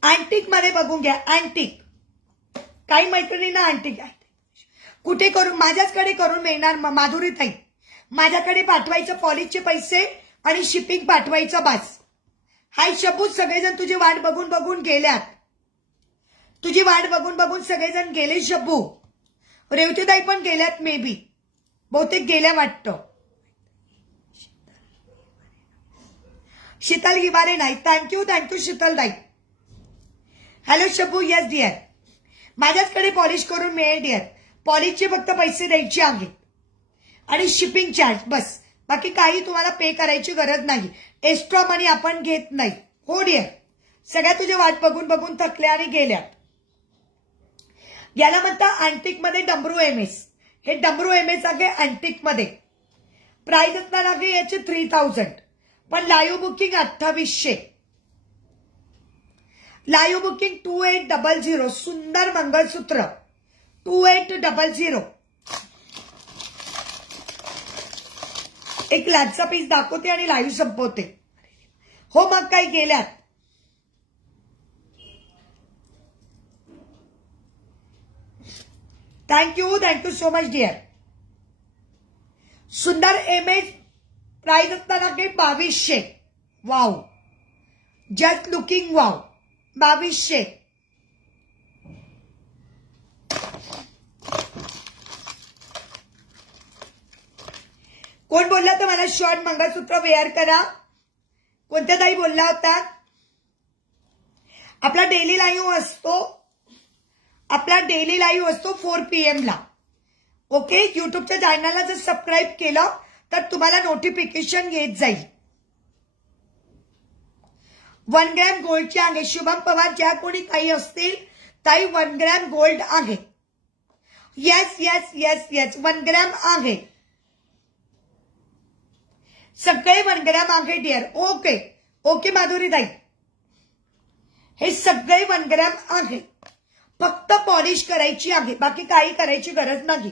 अँटिक मध्ये बघून घ्या. अँटिक काही मैत्रिणींना अँटिक कुठे करून माझ्याचकडे करून मिळणार माधुरी ताई. माझ्याकडे पाठवायचं पॉलिशचे पैसे आणि शिपिंग पाठवायचं बस. हाय शबू, सगळेजण तुझी वाट बघून बघून गेल्यात. तुझी वाट बघून बघून सगळेजण गेले शबू. रेवतीताई पण गेल्यात मे बी, बहुतेक गेल्या वाटतं. शीतल गिवारे नाही. थँक्यू थँक्यू शीतलताई. हॅलो शबू. येस डिअर, माझ्याचकडे पॉलिश करून मिळेल डिअर. पॉलिशचे फक्त पैसे द्यायचे आहेत आणि शिपिंग चार्ज बस. बाकी काही तुम्हाला पे करायची गरज नाही. एक्स्ट्रा मनी आपण घेत नाही. हो डिअर, सगळ्या तुझ्या वाट बघून बघून थकल्या आणि गेल्यात. याला म्हणता अँटिक मध्ये डमरू एमएस. हे डमरू एमएस आहे अँटिक मध्ये. प्राइस असणार आहे याचे 3000, पण लाईव्ह बुकिंग 2800. Live booking 2800. सुंदर मंगळसूत्र 2800. एक लाचचा पीस दाखवते आणि लाईव्ह संपवते. हो मग काही गेल्यात. Thank you so much dear. सुंदर इमेज. प्राइस असताना काही 2200. Wow, just looking wow. 2200. कोण बोलला तर मला शॉर्ट मंगळसूत्र वेअर करा. कोणत्या ताई बोलला होता? आपला डेली लाईव्ह असतो. आपला डेली लाईव्ह असतो 4 PM ला. ओके, युट्यूबच्या चॅनलला जर सबस्क्राईब केलं तर तुम्हाला नोटिफिकेशन येत जाईल. 1 ग्रॅम गोल्डचे आहे. शुभम पवार, ज्या कोणी ताई असतील ताई 1 ग्रॅम गोल्ड आहे. Yes yes yes yes 1 gram आहे. सगळे 1 ग्रॅम आहे डिअर. ओके ओके माधुरी ताई, हे सगळे 1 ग्रॅम आहे. फक्त पॉलिश करायची आहे, बाकी काही करायची गरज नाही.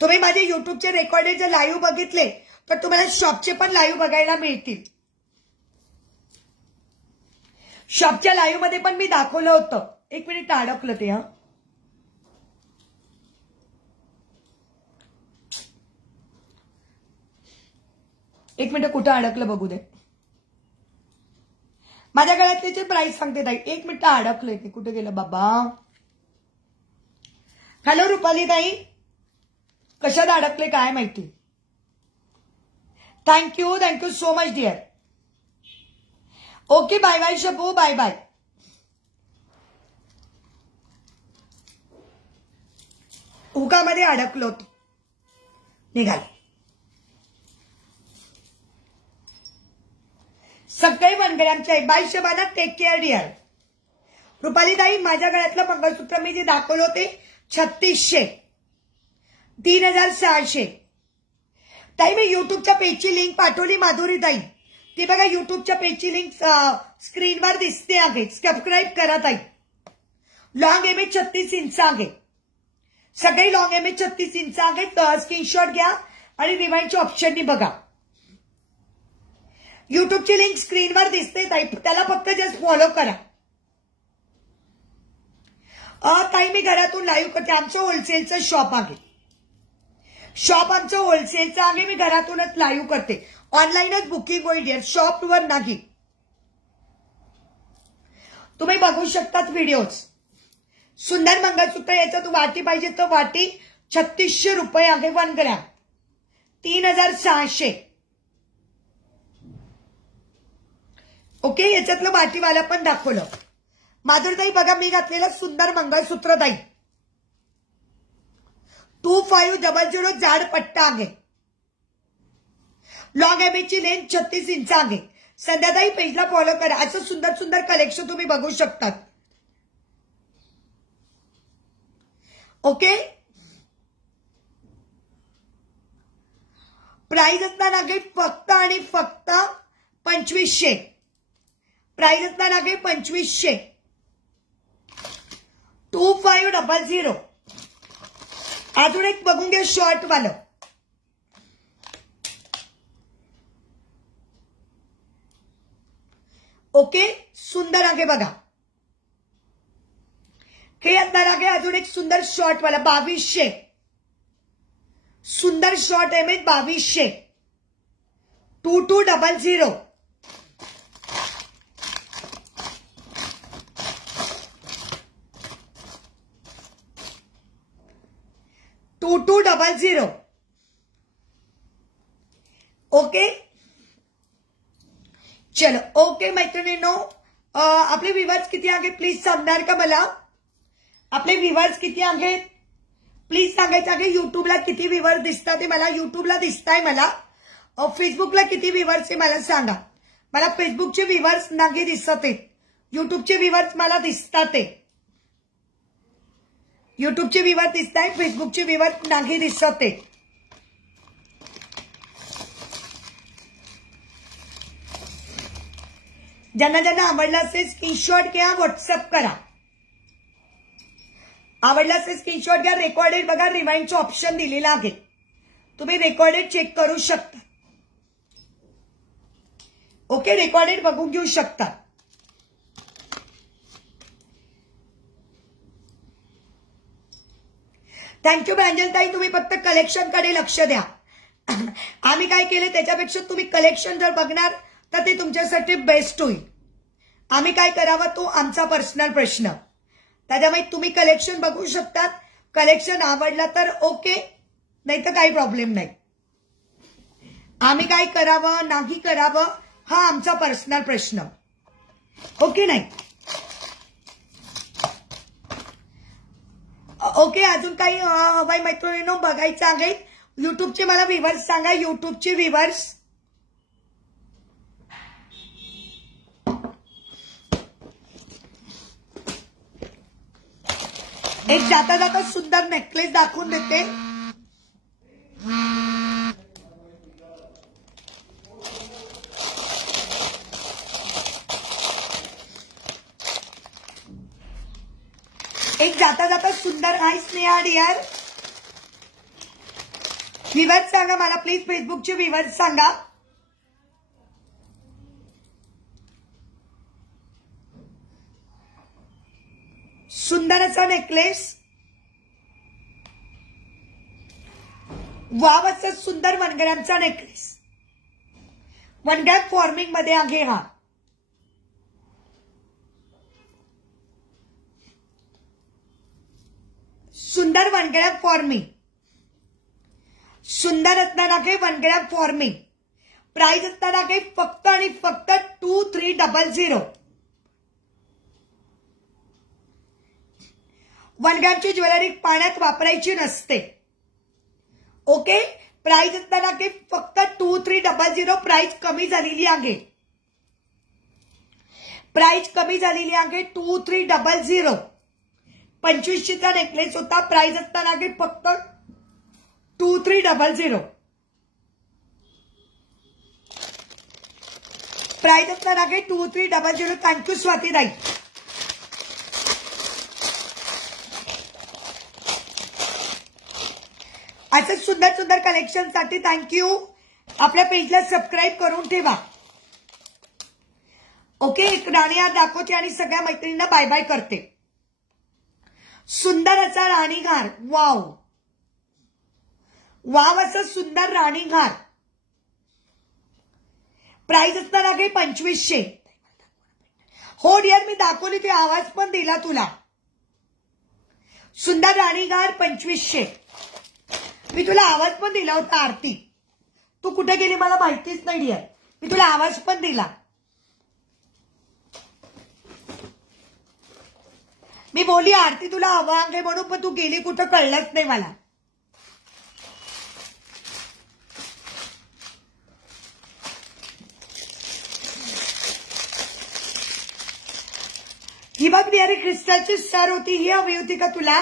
तुम्ही माझे युट्यूबचे रेकॉर्डेड जर लाईव्ह बघितले तर तुम्हाला शॉपचे पण लाईव्ह बघायला मिळतील. शॉपच्या लाईव्ह मध्ये पण मी दाखवलं होतं. एक मिनिट अडकलं ते. हा, एक मिनिट कुठं अडकलं बघू दे. माझ्या गळ्यातल्याचे प्राइस सांगते ताई. एक मिनिट अडकलंय ते. कुठे गेलं बाबा? हॅलो रुपाली ताई, कशात अडकले काय माहिती. Thank you so much dear. Okay bye bye Shabu, bye bye. उकामध्ये अडकलो होतो, निघाल. सगळे 1 ग्रॅमचे आहे. Bye Shabana, take care dear. Rupali ताई, माझ्या गळ्यातलं मंगळसूत्र मी जे दाखवलं होते 3600, 3600. ताई मी युट्यूबच्या पेजची लिंक पाठवली माधुरी ताई. ती बघा, युट्यूबच्या पेजची लिंक स्क्रीनवर दिसते आहे. सबस्क्राईब करा ताई. लॉंग इमेज 36 इंच आहे. सगळे लॉंग इमेज 36 इंच आहेत. स्क्रीनशॉट घ्या आणि रिवाइंडच्या ऑप्शननी बघा. युट्यूबची लिंक स्क्रीनवर दिसते ताई, त्याला फक्त जस्ट फॉलो करा. ताई मी घरातून लाईव्ह करते. आमचं होलसेलचं शॉप आहे. शॉप आमचं होलसेलचं आहे. मी घरातूनच लाईव्ह करते. ऑनलाईनच बुकिंग होईल डिअर, शॉपवर नाही. तुम्ही बघू शकतात व्हिडिओज. सुंदर मंगळसूत्र. याच्यात वाटी पाहिजे तर वाटी 3600 रुपये आहे. 1 ग्रॅम 3600. ओके, याच्यातलं वाटीवाला पण दाखवलं. माधुरीताई बघा, मी घातलेलं सुंदर मंगळसूत्र ताई 2500 जाड पट्टा आहे. लॉंग एमएची लेंथ 36 इंच आहे. संध्याताई पेजला फॉलो करा. असं सुंदर सुंदर कलेक्शन तुम्ही बघू शकतात. ओके, प्राइस असणार आहे फक्त आणि फक्त 2500. प्राइस असणार आहे 2500. 2500. अजून एक बघून घ्या शॉर्ट वालं. ओके, सुंदर आहे बघा. हे अंदर आगे अजून एक सुंदर शॉर्ट वाला 2200. सुंदर शॉर्ट आहे में 2200. 2200. ओके, चलो. ओके मैत्रिणींनो, आपले व्ह्यूअर्स किती आहेत प्लीज सांगणार का मला? आपले व्ह्यूअर्स किती आहेत प्लीज सांगायचं आहे. युट्यूबला किती व्ह्यूअर्स दिसतात ते मला, युट्यूबला दिसताय मला. फेसबुकला किती व्ह्यूअर्स आहे मला सांगा. मला फेसबुकचे व्ह्यूअर्स नाही दिसत आहेत, युट्यूबचे व्ह्यूअर्स मला दिसतात. युट्यूबचे व्ह्यूअर्स दिसताय, फेसबुकचे व्ह्यूअर्स नाही दिसत. ज्यांना ज्यांना आवडला असेल स्क्रीनशॉट घ्या, व्हॉट्सअप करा. आवडला असेल स्क्रीनशॉट घ्या. रेकॉर्डेड बघा, रिवाइंडचं ऑप्शन दिलेलं आहे, तुम्ही रेकॉर्डेड चेक करू शकता. ओके, रेकॉर्डेड बघून घेऊ शकता. थँक्यू प्रांजलताई, तुम्ही फक्त कलेक्शन कडे लक्ष द्या. आम्ही काय केलं त्याच्यापेक्षा तुम्ही कलेक्शन जर बघणार तर ते तुमच्यासाठी बेस्ट होईल. आम्ही काय करावं तो आमचा पर्सनल प्रश्न. त्याच्यामुळे तुम्ही कलेक्शन बघू शकतात. कलेक्शन आवडला तर ओके, नाही तर काही प्रॉब्लेम नाही. आम्ही काय करावं नाही करावं हा आमचा पर्सनल प्रश्न. ओके नाही. ओके, अजून काही बाई मैत्रिणींनो बघायचं आहे? युट्यूबचे मला व्ह्यूअर्स सांगा, युट्यूबचे व्ह्यूअर्स. एक जाता जाता सुंदर नेकलेस दाखवून देते. एक जाता जाता सुंदर आहे स्नेहा डियर. व्ह्यूअर्स सांगा मला प्लीज, फेसबुकचे व्ह्यूअर्स सांगा. सुंदर असा नेकलेस, वाव असा सुंदर 1 ग्रॅमचा नेकलेस. 1 ग्रॅम फॉर्मिंग मध्ये आहे हा. सुंदर 1 ग्रॅम फॉर्मिंग, सुंदर असणार आहे 1 ग्रॅम फॉर्मिंग. प्राइस असणार आहे फक्त आणि फक्त 2300. 1 ग्रॅमची ज्वेलरी पाण्यात वापरायची नसते. ओके, प्राइस असणार आहे फक्त 2300. प्राइस कमी झालेली आहे, प्राइस कमी झालेली आहे 2300. 2500चा नेकलेस होता, प्राइस असणार आहे फक्त 2300. प्राइस असणार आहे 2300. थँक्यू स्वातीताई. असं सुंदर सुंदर कलेक्शन साठी थँक्यू. आपल्या पेजला सबस्क्राईब करून ठेवा. ओके, एक राणी हार दाखवते आणि सगळ्या मैत्रिणींना बाय बाय करते. सुंदर असा राणीहार, वाव वाव असं सुंदर राणीहार. प्राइस असणार आहे 2500. हो डिअर, मी दाखवली ते आवाज पण दिला तुला. सुंदर राणीहार 2500. मी तुला आवाज पण दिला होता आरती, तू कुठे गेली मला माहितीच नाही डिअर. मी तुला आवाज पण दिला. मी बोलली आरती तुला हवा आहे म्हणून, पण तू गेली कुठं कळलंच नाही मला. ही बघ डिअर, क्रिस्टलची स्टार होती, ही हवी होती का तुला?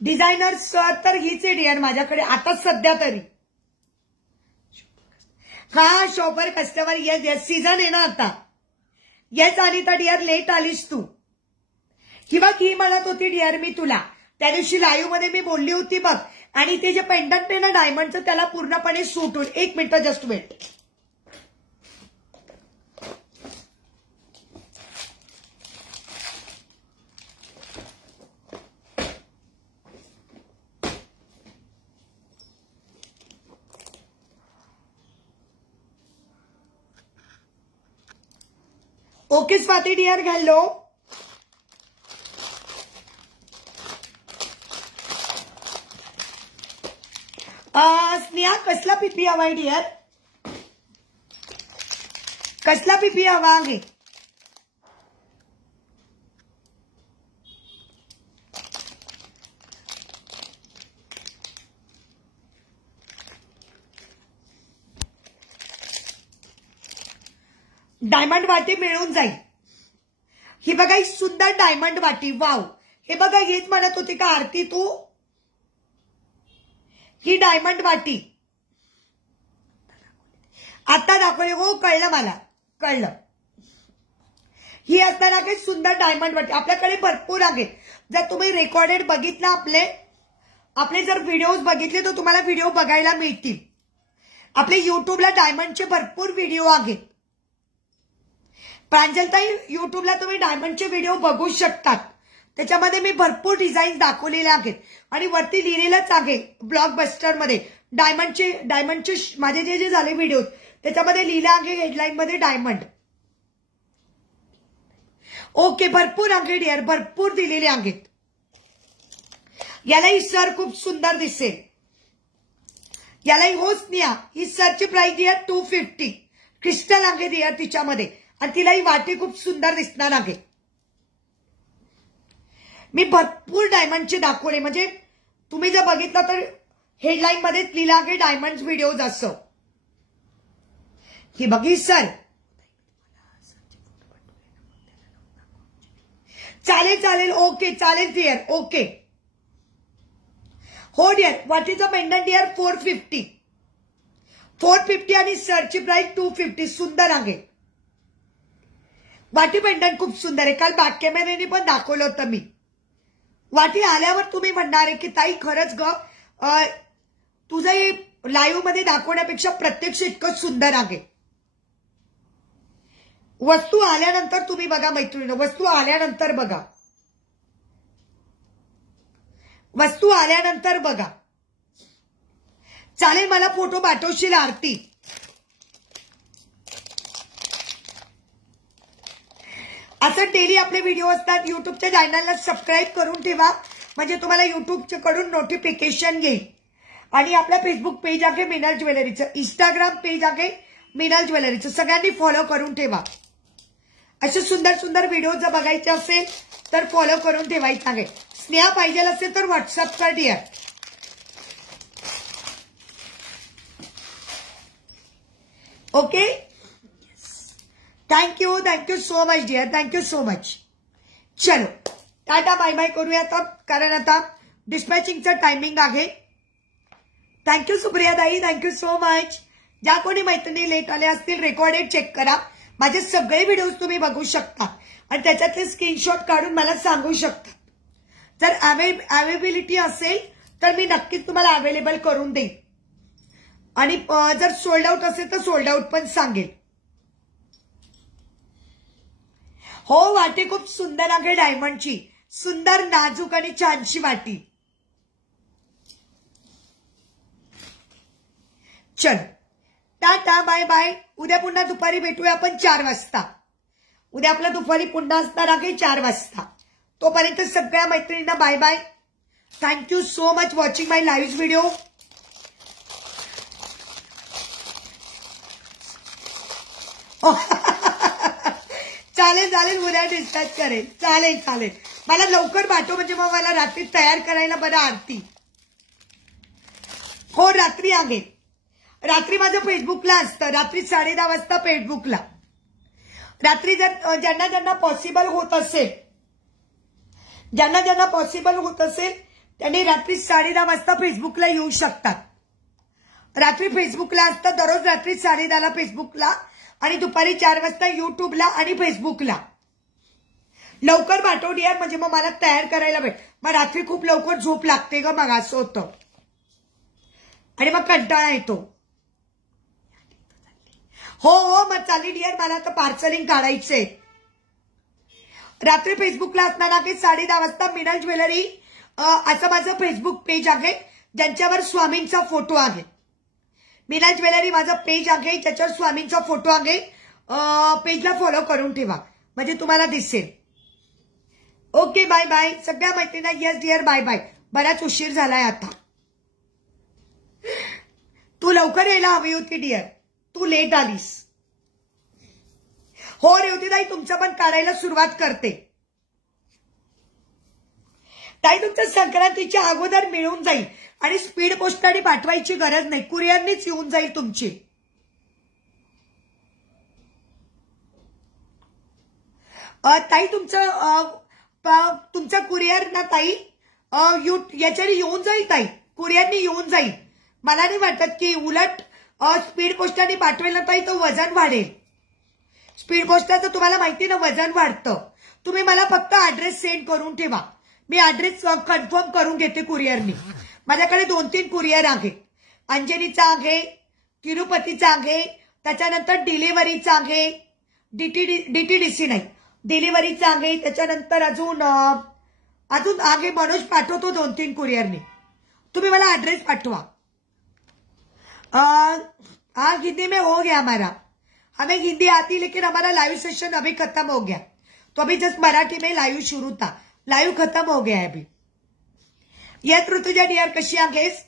डिझायनर सर तर हीच आहे डिअर माझ्याकडे आता सध्या तरी. हा shopper customer, yes yes, season आहे ना आता. येस आली तर डिअर, लेट आलीस तू. किंवा ही म्हणत होती डिअर मी तुला त्या दिवशी लाईव्ह मध्ये मी बोलली होती बघ, आणि ते जे पेंडंट आहे ना डायमंडचं त्याला पूर्णपणे सूट होईल. एक minute just wait. Okay Swati dear hello. Sneha कसला पीपी हवा आहे डिअर? कसला पीपी हवा आहे? डायमंड वाटी मिळून जाईल. ही बघा ही सुंदर डायमंड वाटी. वाव. हे बघा हेच म्हणत होती का आरती तू? ही डायमंड वाटी आता दाखवली. हो कळलं मला, कळलं. ही असताना काही सुंदर डायमंड वाटी आपल्याकडे भरपूर आहे. जर तुम्ही रेकॉर्डेड बघितलं आपले जर व्हिडिओज बघितले तर तुम्हाला व्हिडिओ बघायला मिळतील. आपले युट्यूबला डायमंडचे भरपूर व्हिडिओ आहेत. प्रांजलताई युट्यूबला तुम्ही डायमंडचे व्हिडिओ बघू शकतात. त्याच्यामध्ये मी भरपूर डिझाईन दाखवलेले आहेत आणि वरती लिहिलेलंच आहे ब्लॉकबस्टर मध्ये डायमंडचे माझे जे झाले व्हिडिओ त्याच्यामध्ये लिहिलं आहे हेडलाईन मध्ये डायमंड. ओके भरपूर आहे डिअर, भरपूर दिलेले आहेत. यालाही सर खूप सुंदर दिसेल. यालाही होच निया. ही सरची प्राइस डिअर 250 क्रिस्टल आहे डिअर तिच्यामध्ये आणि तिला ही वाटी खूप सुंदर दिसणार आहे. मी भरपूर डायमंडचे दाखवले म्हणजे तुम्ही जर बघितलं तर हेडलाईन मध्ये लिहिलं आहे डायमंड व्हिडिओज असं. ही बघी सर चालेल चालेल. ओके चालेल डिअर. ओके हो डिअर. वाटीचा पेंडंट डिअर 450 आणि सरची प्राइस 250. सुंदर आहे वाटी. पेंडंट खूप सुंदर आहे. काल बॅक कॅमेऱ्याने पण दाखवलं होतं मी. वाटी आल्यावर तुम्ही म्हणणार आहे की ताई खरंच ग तुझं हे लाईव्ह मध्ये दाखवण्यापेक्षा प्रत्यक्ष इतकं सुंदर आहे. वस्तू आल्यानंतर तुम्ही बघा मैत्रिणी, वस्तू आल्यानंतर बघा, वस्तू आल्यानंतर बघा. चालेल मला फोटो पाठवशील आरती. असं डेली आपले व्हिडिओ असतात. युट्यूबच्या चॅनलला सबस्क्राईब करून ठेवा म्हणजे तुम्हाला युट्यूबच्या कडून नोटिफिकेशन येईल. आणि आपला फेसबुक पेज आहे मिनल ज्वेलरीचं, इंस्टाग्राम पेज आहे मिनल ज्वेलरीचं. सगळ्यांनी फॉलो करून ठेवा. असे सुंदर सुंदर व्हिडिओ जर बघायचे असेल तर फॉलो करून ठेवायचं आहे. स्नेहा पाहिजे असेल तर व्हॉट्सअप कर dear. Okay thank you so much dear. Thank you so much. चलो टाटा बाय बाय करूया आता कारण आता डिस्पॅचिंगचं टायमिंग आहे. थँक्यू सुप्रिया ताई. Thank you so much. ज्या कोणी मैत्रिणी लेट आले असतील रेकॉर्डेड चेक करा. माझे सगळे व्हिडिओज तुम्ही बघू शकता आणि त्याच्यातले स्क्रीनशॉट काढून मला सांगू शकता. जर अवेलेबिलिटी असेल तर मी नक्कीच तुम्हाला अवेलेबल करून देईन आणि जर सोल्ड आउट असेल तर सोल्ड आउट पण सांगेल. हो वाटी खूप सुंदर आहे डायमंडची. सुंदर नाजूक आणि छानशी वाटी. चल टाटा बाय बाय. उद्या पुन्हा दुपारी भेटूया आपण 4 वाजता. उद्या आपला दुपारी पुन्हा असणार आहे 4 वाजता. तोपर्यंत सगळ्या मैत्रिणींना bye bye. Thank you so much watching my live video. चालेल चालेल उद्या डिस्पॅच करेल. चालेल चालेल. मला लवकर पाठव म्हणजे मग मला रात्री तयार करायला बरं आरती. हो रात्री आहे. रात्री माझं फेसबुकला असतं. रात्री 10:30 वाजता फेसबुकला. रात्री जर ज्यांना ज्यांना पॉसिबल होत असेल त्यांनी रात्री 10:30 वाजता फेसबुकला येऊ शकतात. रात्री फेसबुकला असतं दररोज रात्री 10:30 फेसबुकला आणि दुपारी 4 वाजता युट्यूबला आणि फेसबुकला. लवकर पाठव डिअर, म्हणजे मग मला तयार करायला भेट. मग रात्री खूप लवकर झोप लागते ग, मग असं होतं आणि मग कंटाळा येतो. हो हो मग चालेल डिअर, मला आता पार्सलिंग काढायचंय. रात्री फेसबुकला असणार आहे 10:30 वाजता मिनल ज्वेलरी असं माझं फेसबुक पेज आहे, ज्यांच्यावर स्वामींचा फोटो आहे. मिनल ज्वेलरी माझं पेज आहे, ज्याच्यावर स्वामींचा फोटो आहे. पेजला फॉलो करून ठेवा म्हणजे तुम्हाला दिसेल. ओके बाय बाय सगळ्या मैत्रिणींना. Yes dear bye bye. बराच उशीर झालाय आता. तू लवकर यायला हवी होती डिअर, तू लेट आलीस. हो रेवतीताई, तुमचं पण काढायला सुरुवात करते ताई. तुमचं संक्रांतीच्या अगोदर मिळून जाईल आणि स्पीड पोस्टाने पाठवायची गरज नाही, कुरिअरनीच येऊन जाईल तुमची. ताई तुमचं कुरिअर ना ताई याच्याने येऊन जाईल ताई, कुरिअरनी येऊन जाईल. मला नाही वाटत की उलट स्पीड पोस्टाने पाठवेल ना ताई तो वजन वाढेल. स्पीड पोस्टाचं तुम्हाला माहिती ना वजन वाढतं. तुम्ही मला फक्त ऍड्रेस सेंड करून ठेवा, मी ऍड्रेस कन्फर्म करून घेते कुरिअरनी. माझ्याकडे 2-3 कुरिअर आहे. अंजनीचा आहे, तिरुपतीचा आहे, त्याच्यानंतर डिलिव्हरीचा आहे, डीटीडीसी नाही डिलिव्हरीचा आहे. त्याच्यानंतर अजून आगे मनोज पाठवतो 2-3 कुरिअरनी. तुम्ही मला ऍड्रेस पाठवा. हिंदी में हो गया हमारा, हमें हिंदी आती लेकिन हमारा लाइव सेशन अभी खत्म हो गया. तो अभी जस्ट मराठी में लाइव शुरू था, लाइव खत्म हो गया है अभी. येत ऋतुजा डिअर कशी आहेस.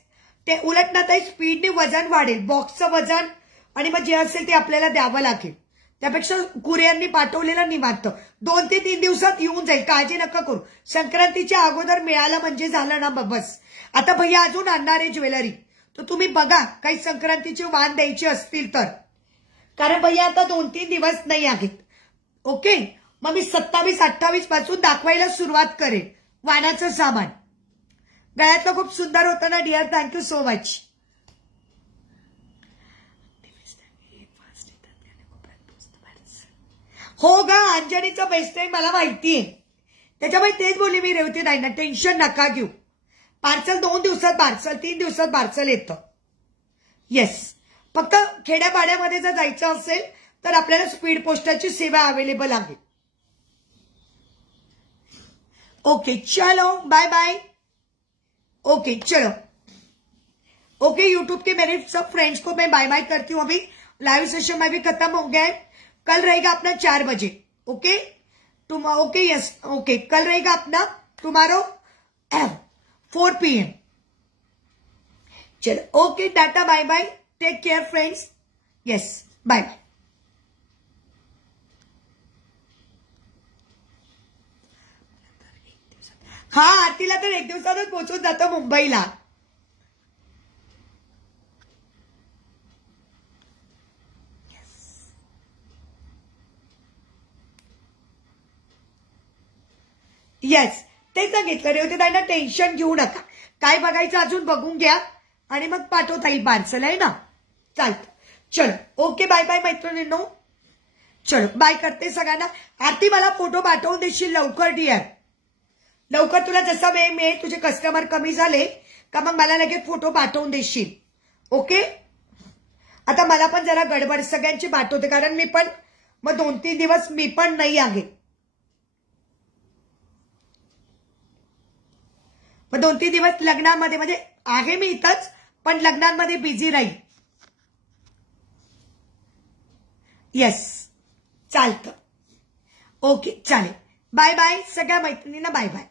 ते उलट ना ताई स्पीडने वजन वाढेल, बॉक्सचं वजन, आणि मग जे असेल ते आपल्याला द्यावं लागेल. त्यापेक्षा कुरिअरनी पाठवलेलं निवांत 2 ते 3 दिवसात येऊन जाईल, काळजी नका करू. संक्रांतीच्या अगोदर मिळालं म्हणजे झालं ना बस. आता भैया अजून आणणार आहे ज्वेलरी, तर तुम्ही बघा काही संक्रांतीचे वाण द्यायचे असतील तर, कारण भैया आता 2-3 दिवस नाही आहेत. ओके मग मी 27-28 पासून दाखवायला सुरुवात करेन वाणाचं सामान. गळ्यातलं खूप सुंदर होतं ना डिअर, थँक्यू सो मच. हो गा अंजनीचं बेस्ट आहे मला माहितीये, त्याच्यामुळे तेच बोलली मी रेवती नाही ना, टेन्शन नका घेऊ. पार्सल 2 दिवसात पार्सल, 3 दिवसात पार्सल येतं. येस फक्त खेड्यापाड्यामध्ये जर जायचं असेल तर आपल्याला स्पीड पोस्टाची सेवा अवेलेबल आहे. ओके चलो बाय बाय. ओके चलो ओके यूट्यूब के मेरे सब फ्रेंड्स को मैं बाय बाय करती हूँ. अभी लाइव सेशन में भी खत्म हो गया है. कल रहेगा अपना 4 बजे. ओके ओके यस ओके कल रहेगा अपना टुमारो 4 PM. चलो okay tata bye bye, take care friends. Yes bye bye. हा आरतीला तर 1 दिवसातच पोहोचून जातं मुंबईला. येस तेच सांगितलं रेवती ताईंना, टेन्शन घेऊ नका. काय बघायचं अजून बघून घ्या आणि मग पाठवता येईल पार्सल आहे ना. चालतं चलो ओके बाय बाय मैत्रिणींनो. चलो बाय करते सगळ्यांना. आरती मला फोटो पाठवून देशील लवकर डिअर, लवकर. तुला जसा वेळ मिळेल, तुझे कस्टमर कमी झाले का मग मला लगेच फोटो पाठवून देशील. ओके आता मला पण जरा गडबड, सगळ्यांची पाठवते कारण मी पण मग 2-3 दिवस मी पण नाही आहे. मग 2-3 दिवस लग्नामध्ये म्हणजे आहे मी इथंच, पण लग्नांमध्ये बिझी राहील. येस चालतं ओके चालेल. बाय बाय सगळ्या मैत्रिणींना बाय बाय.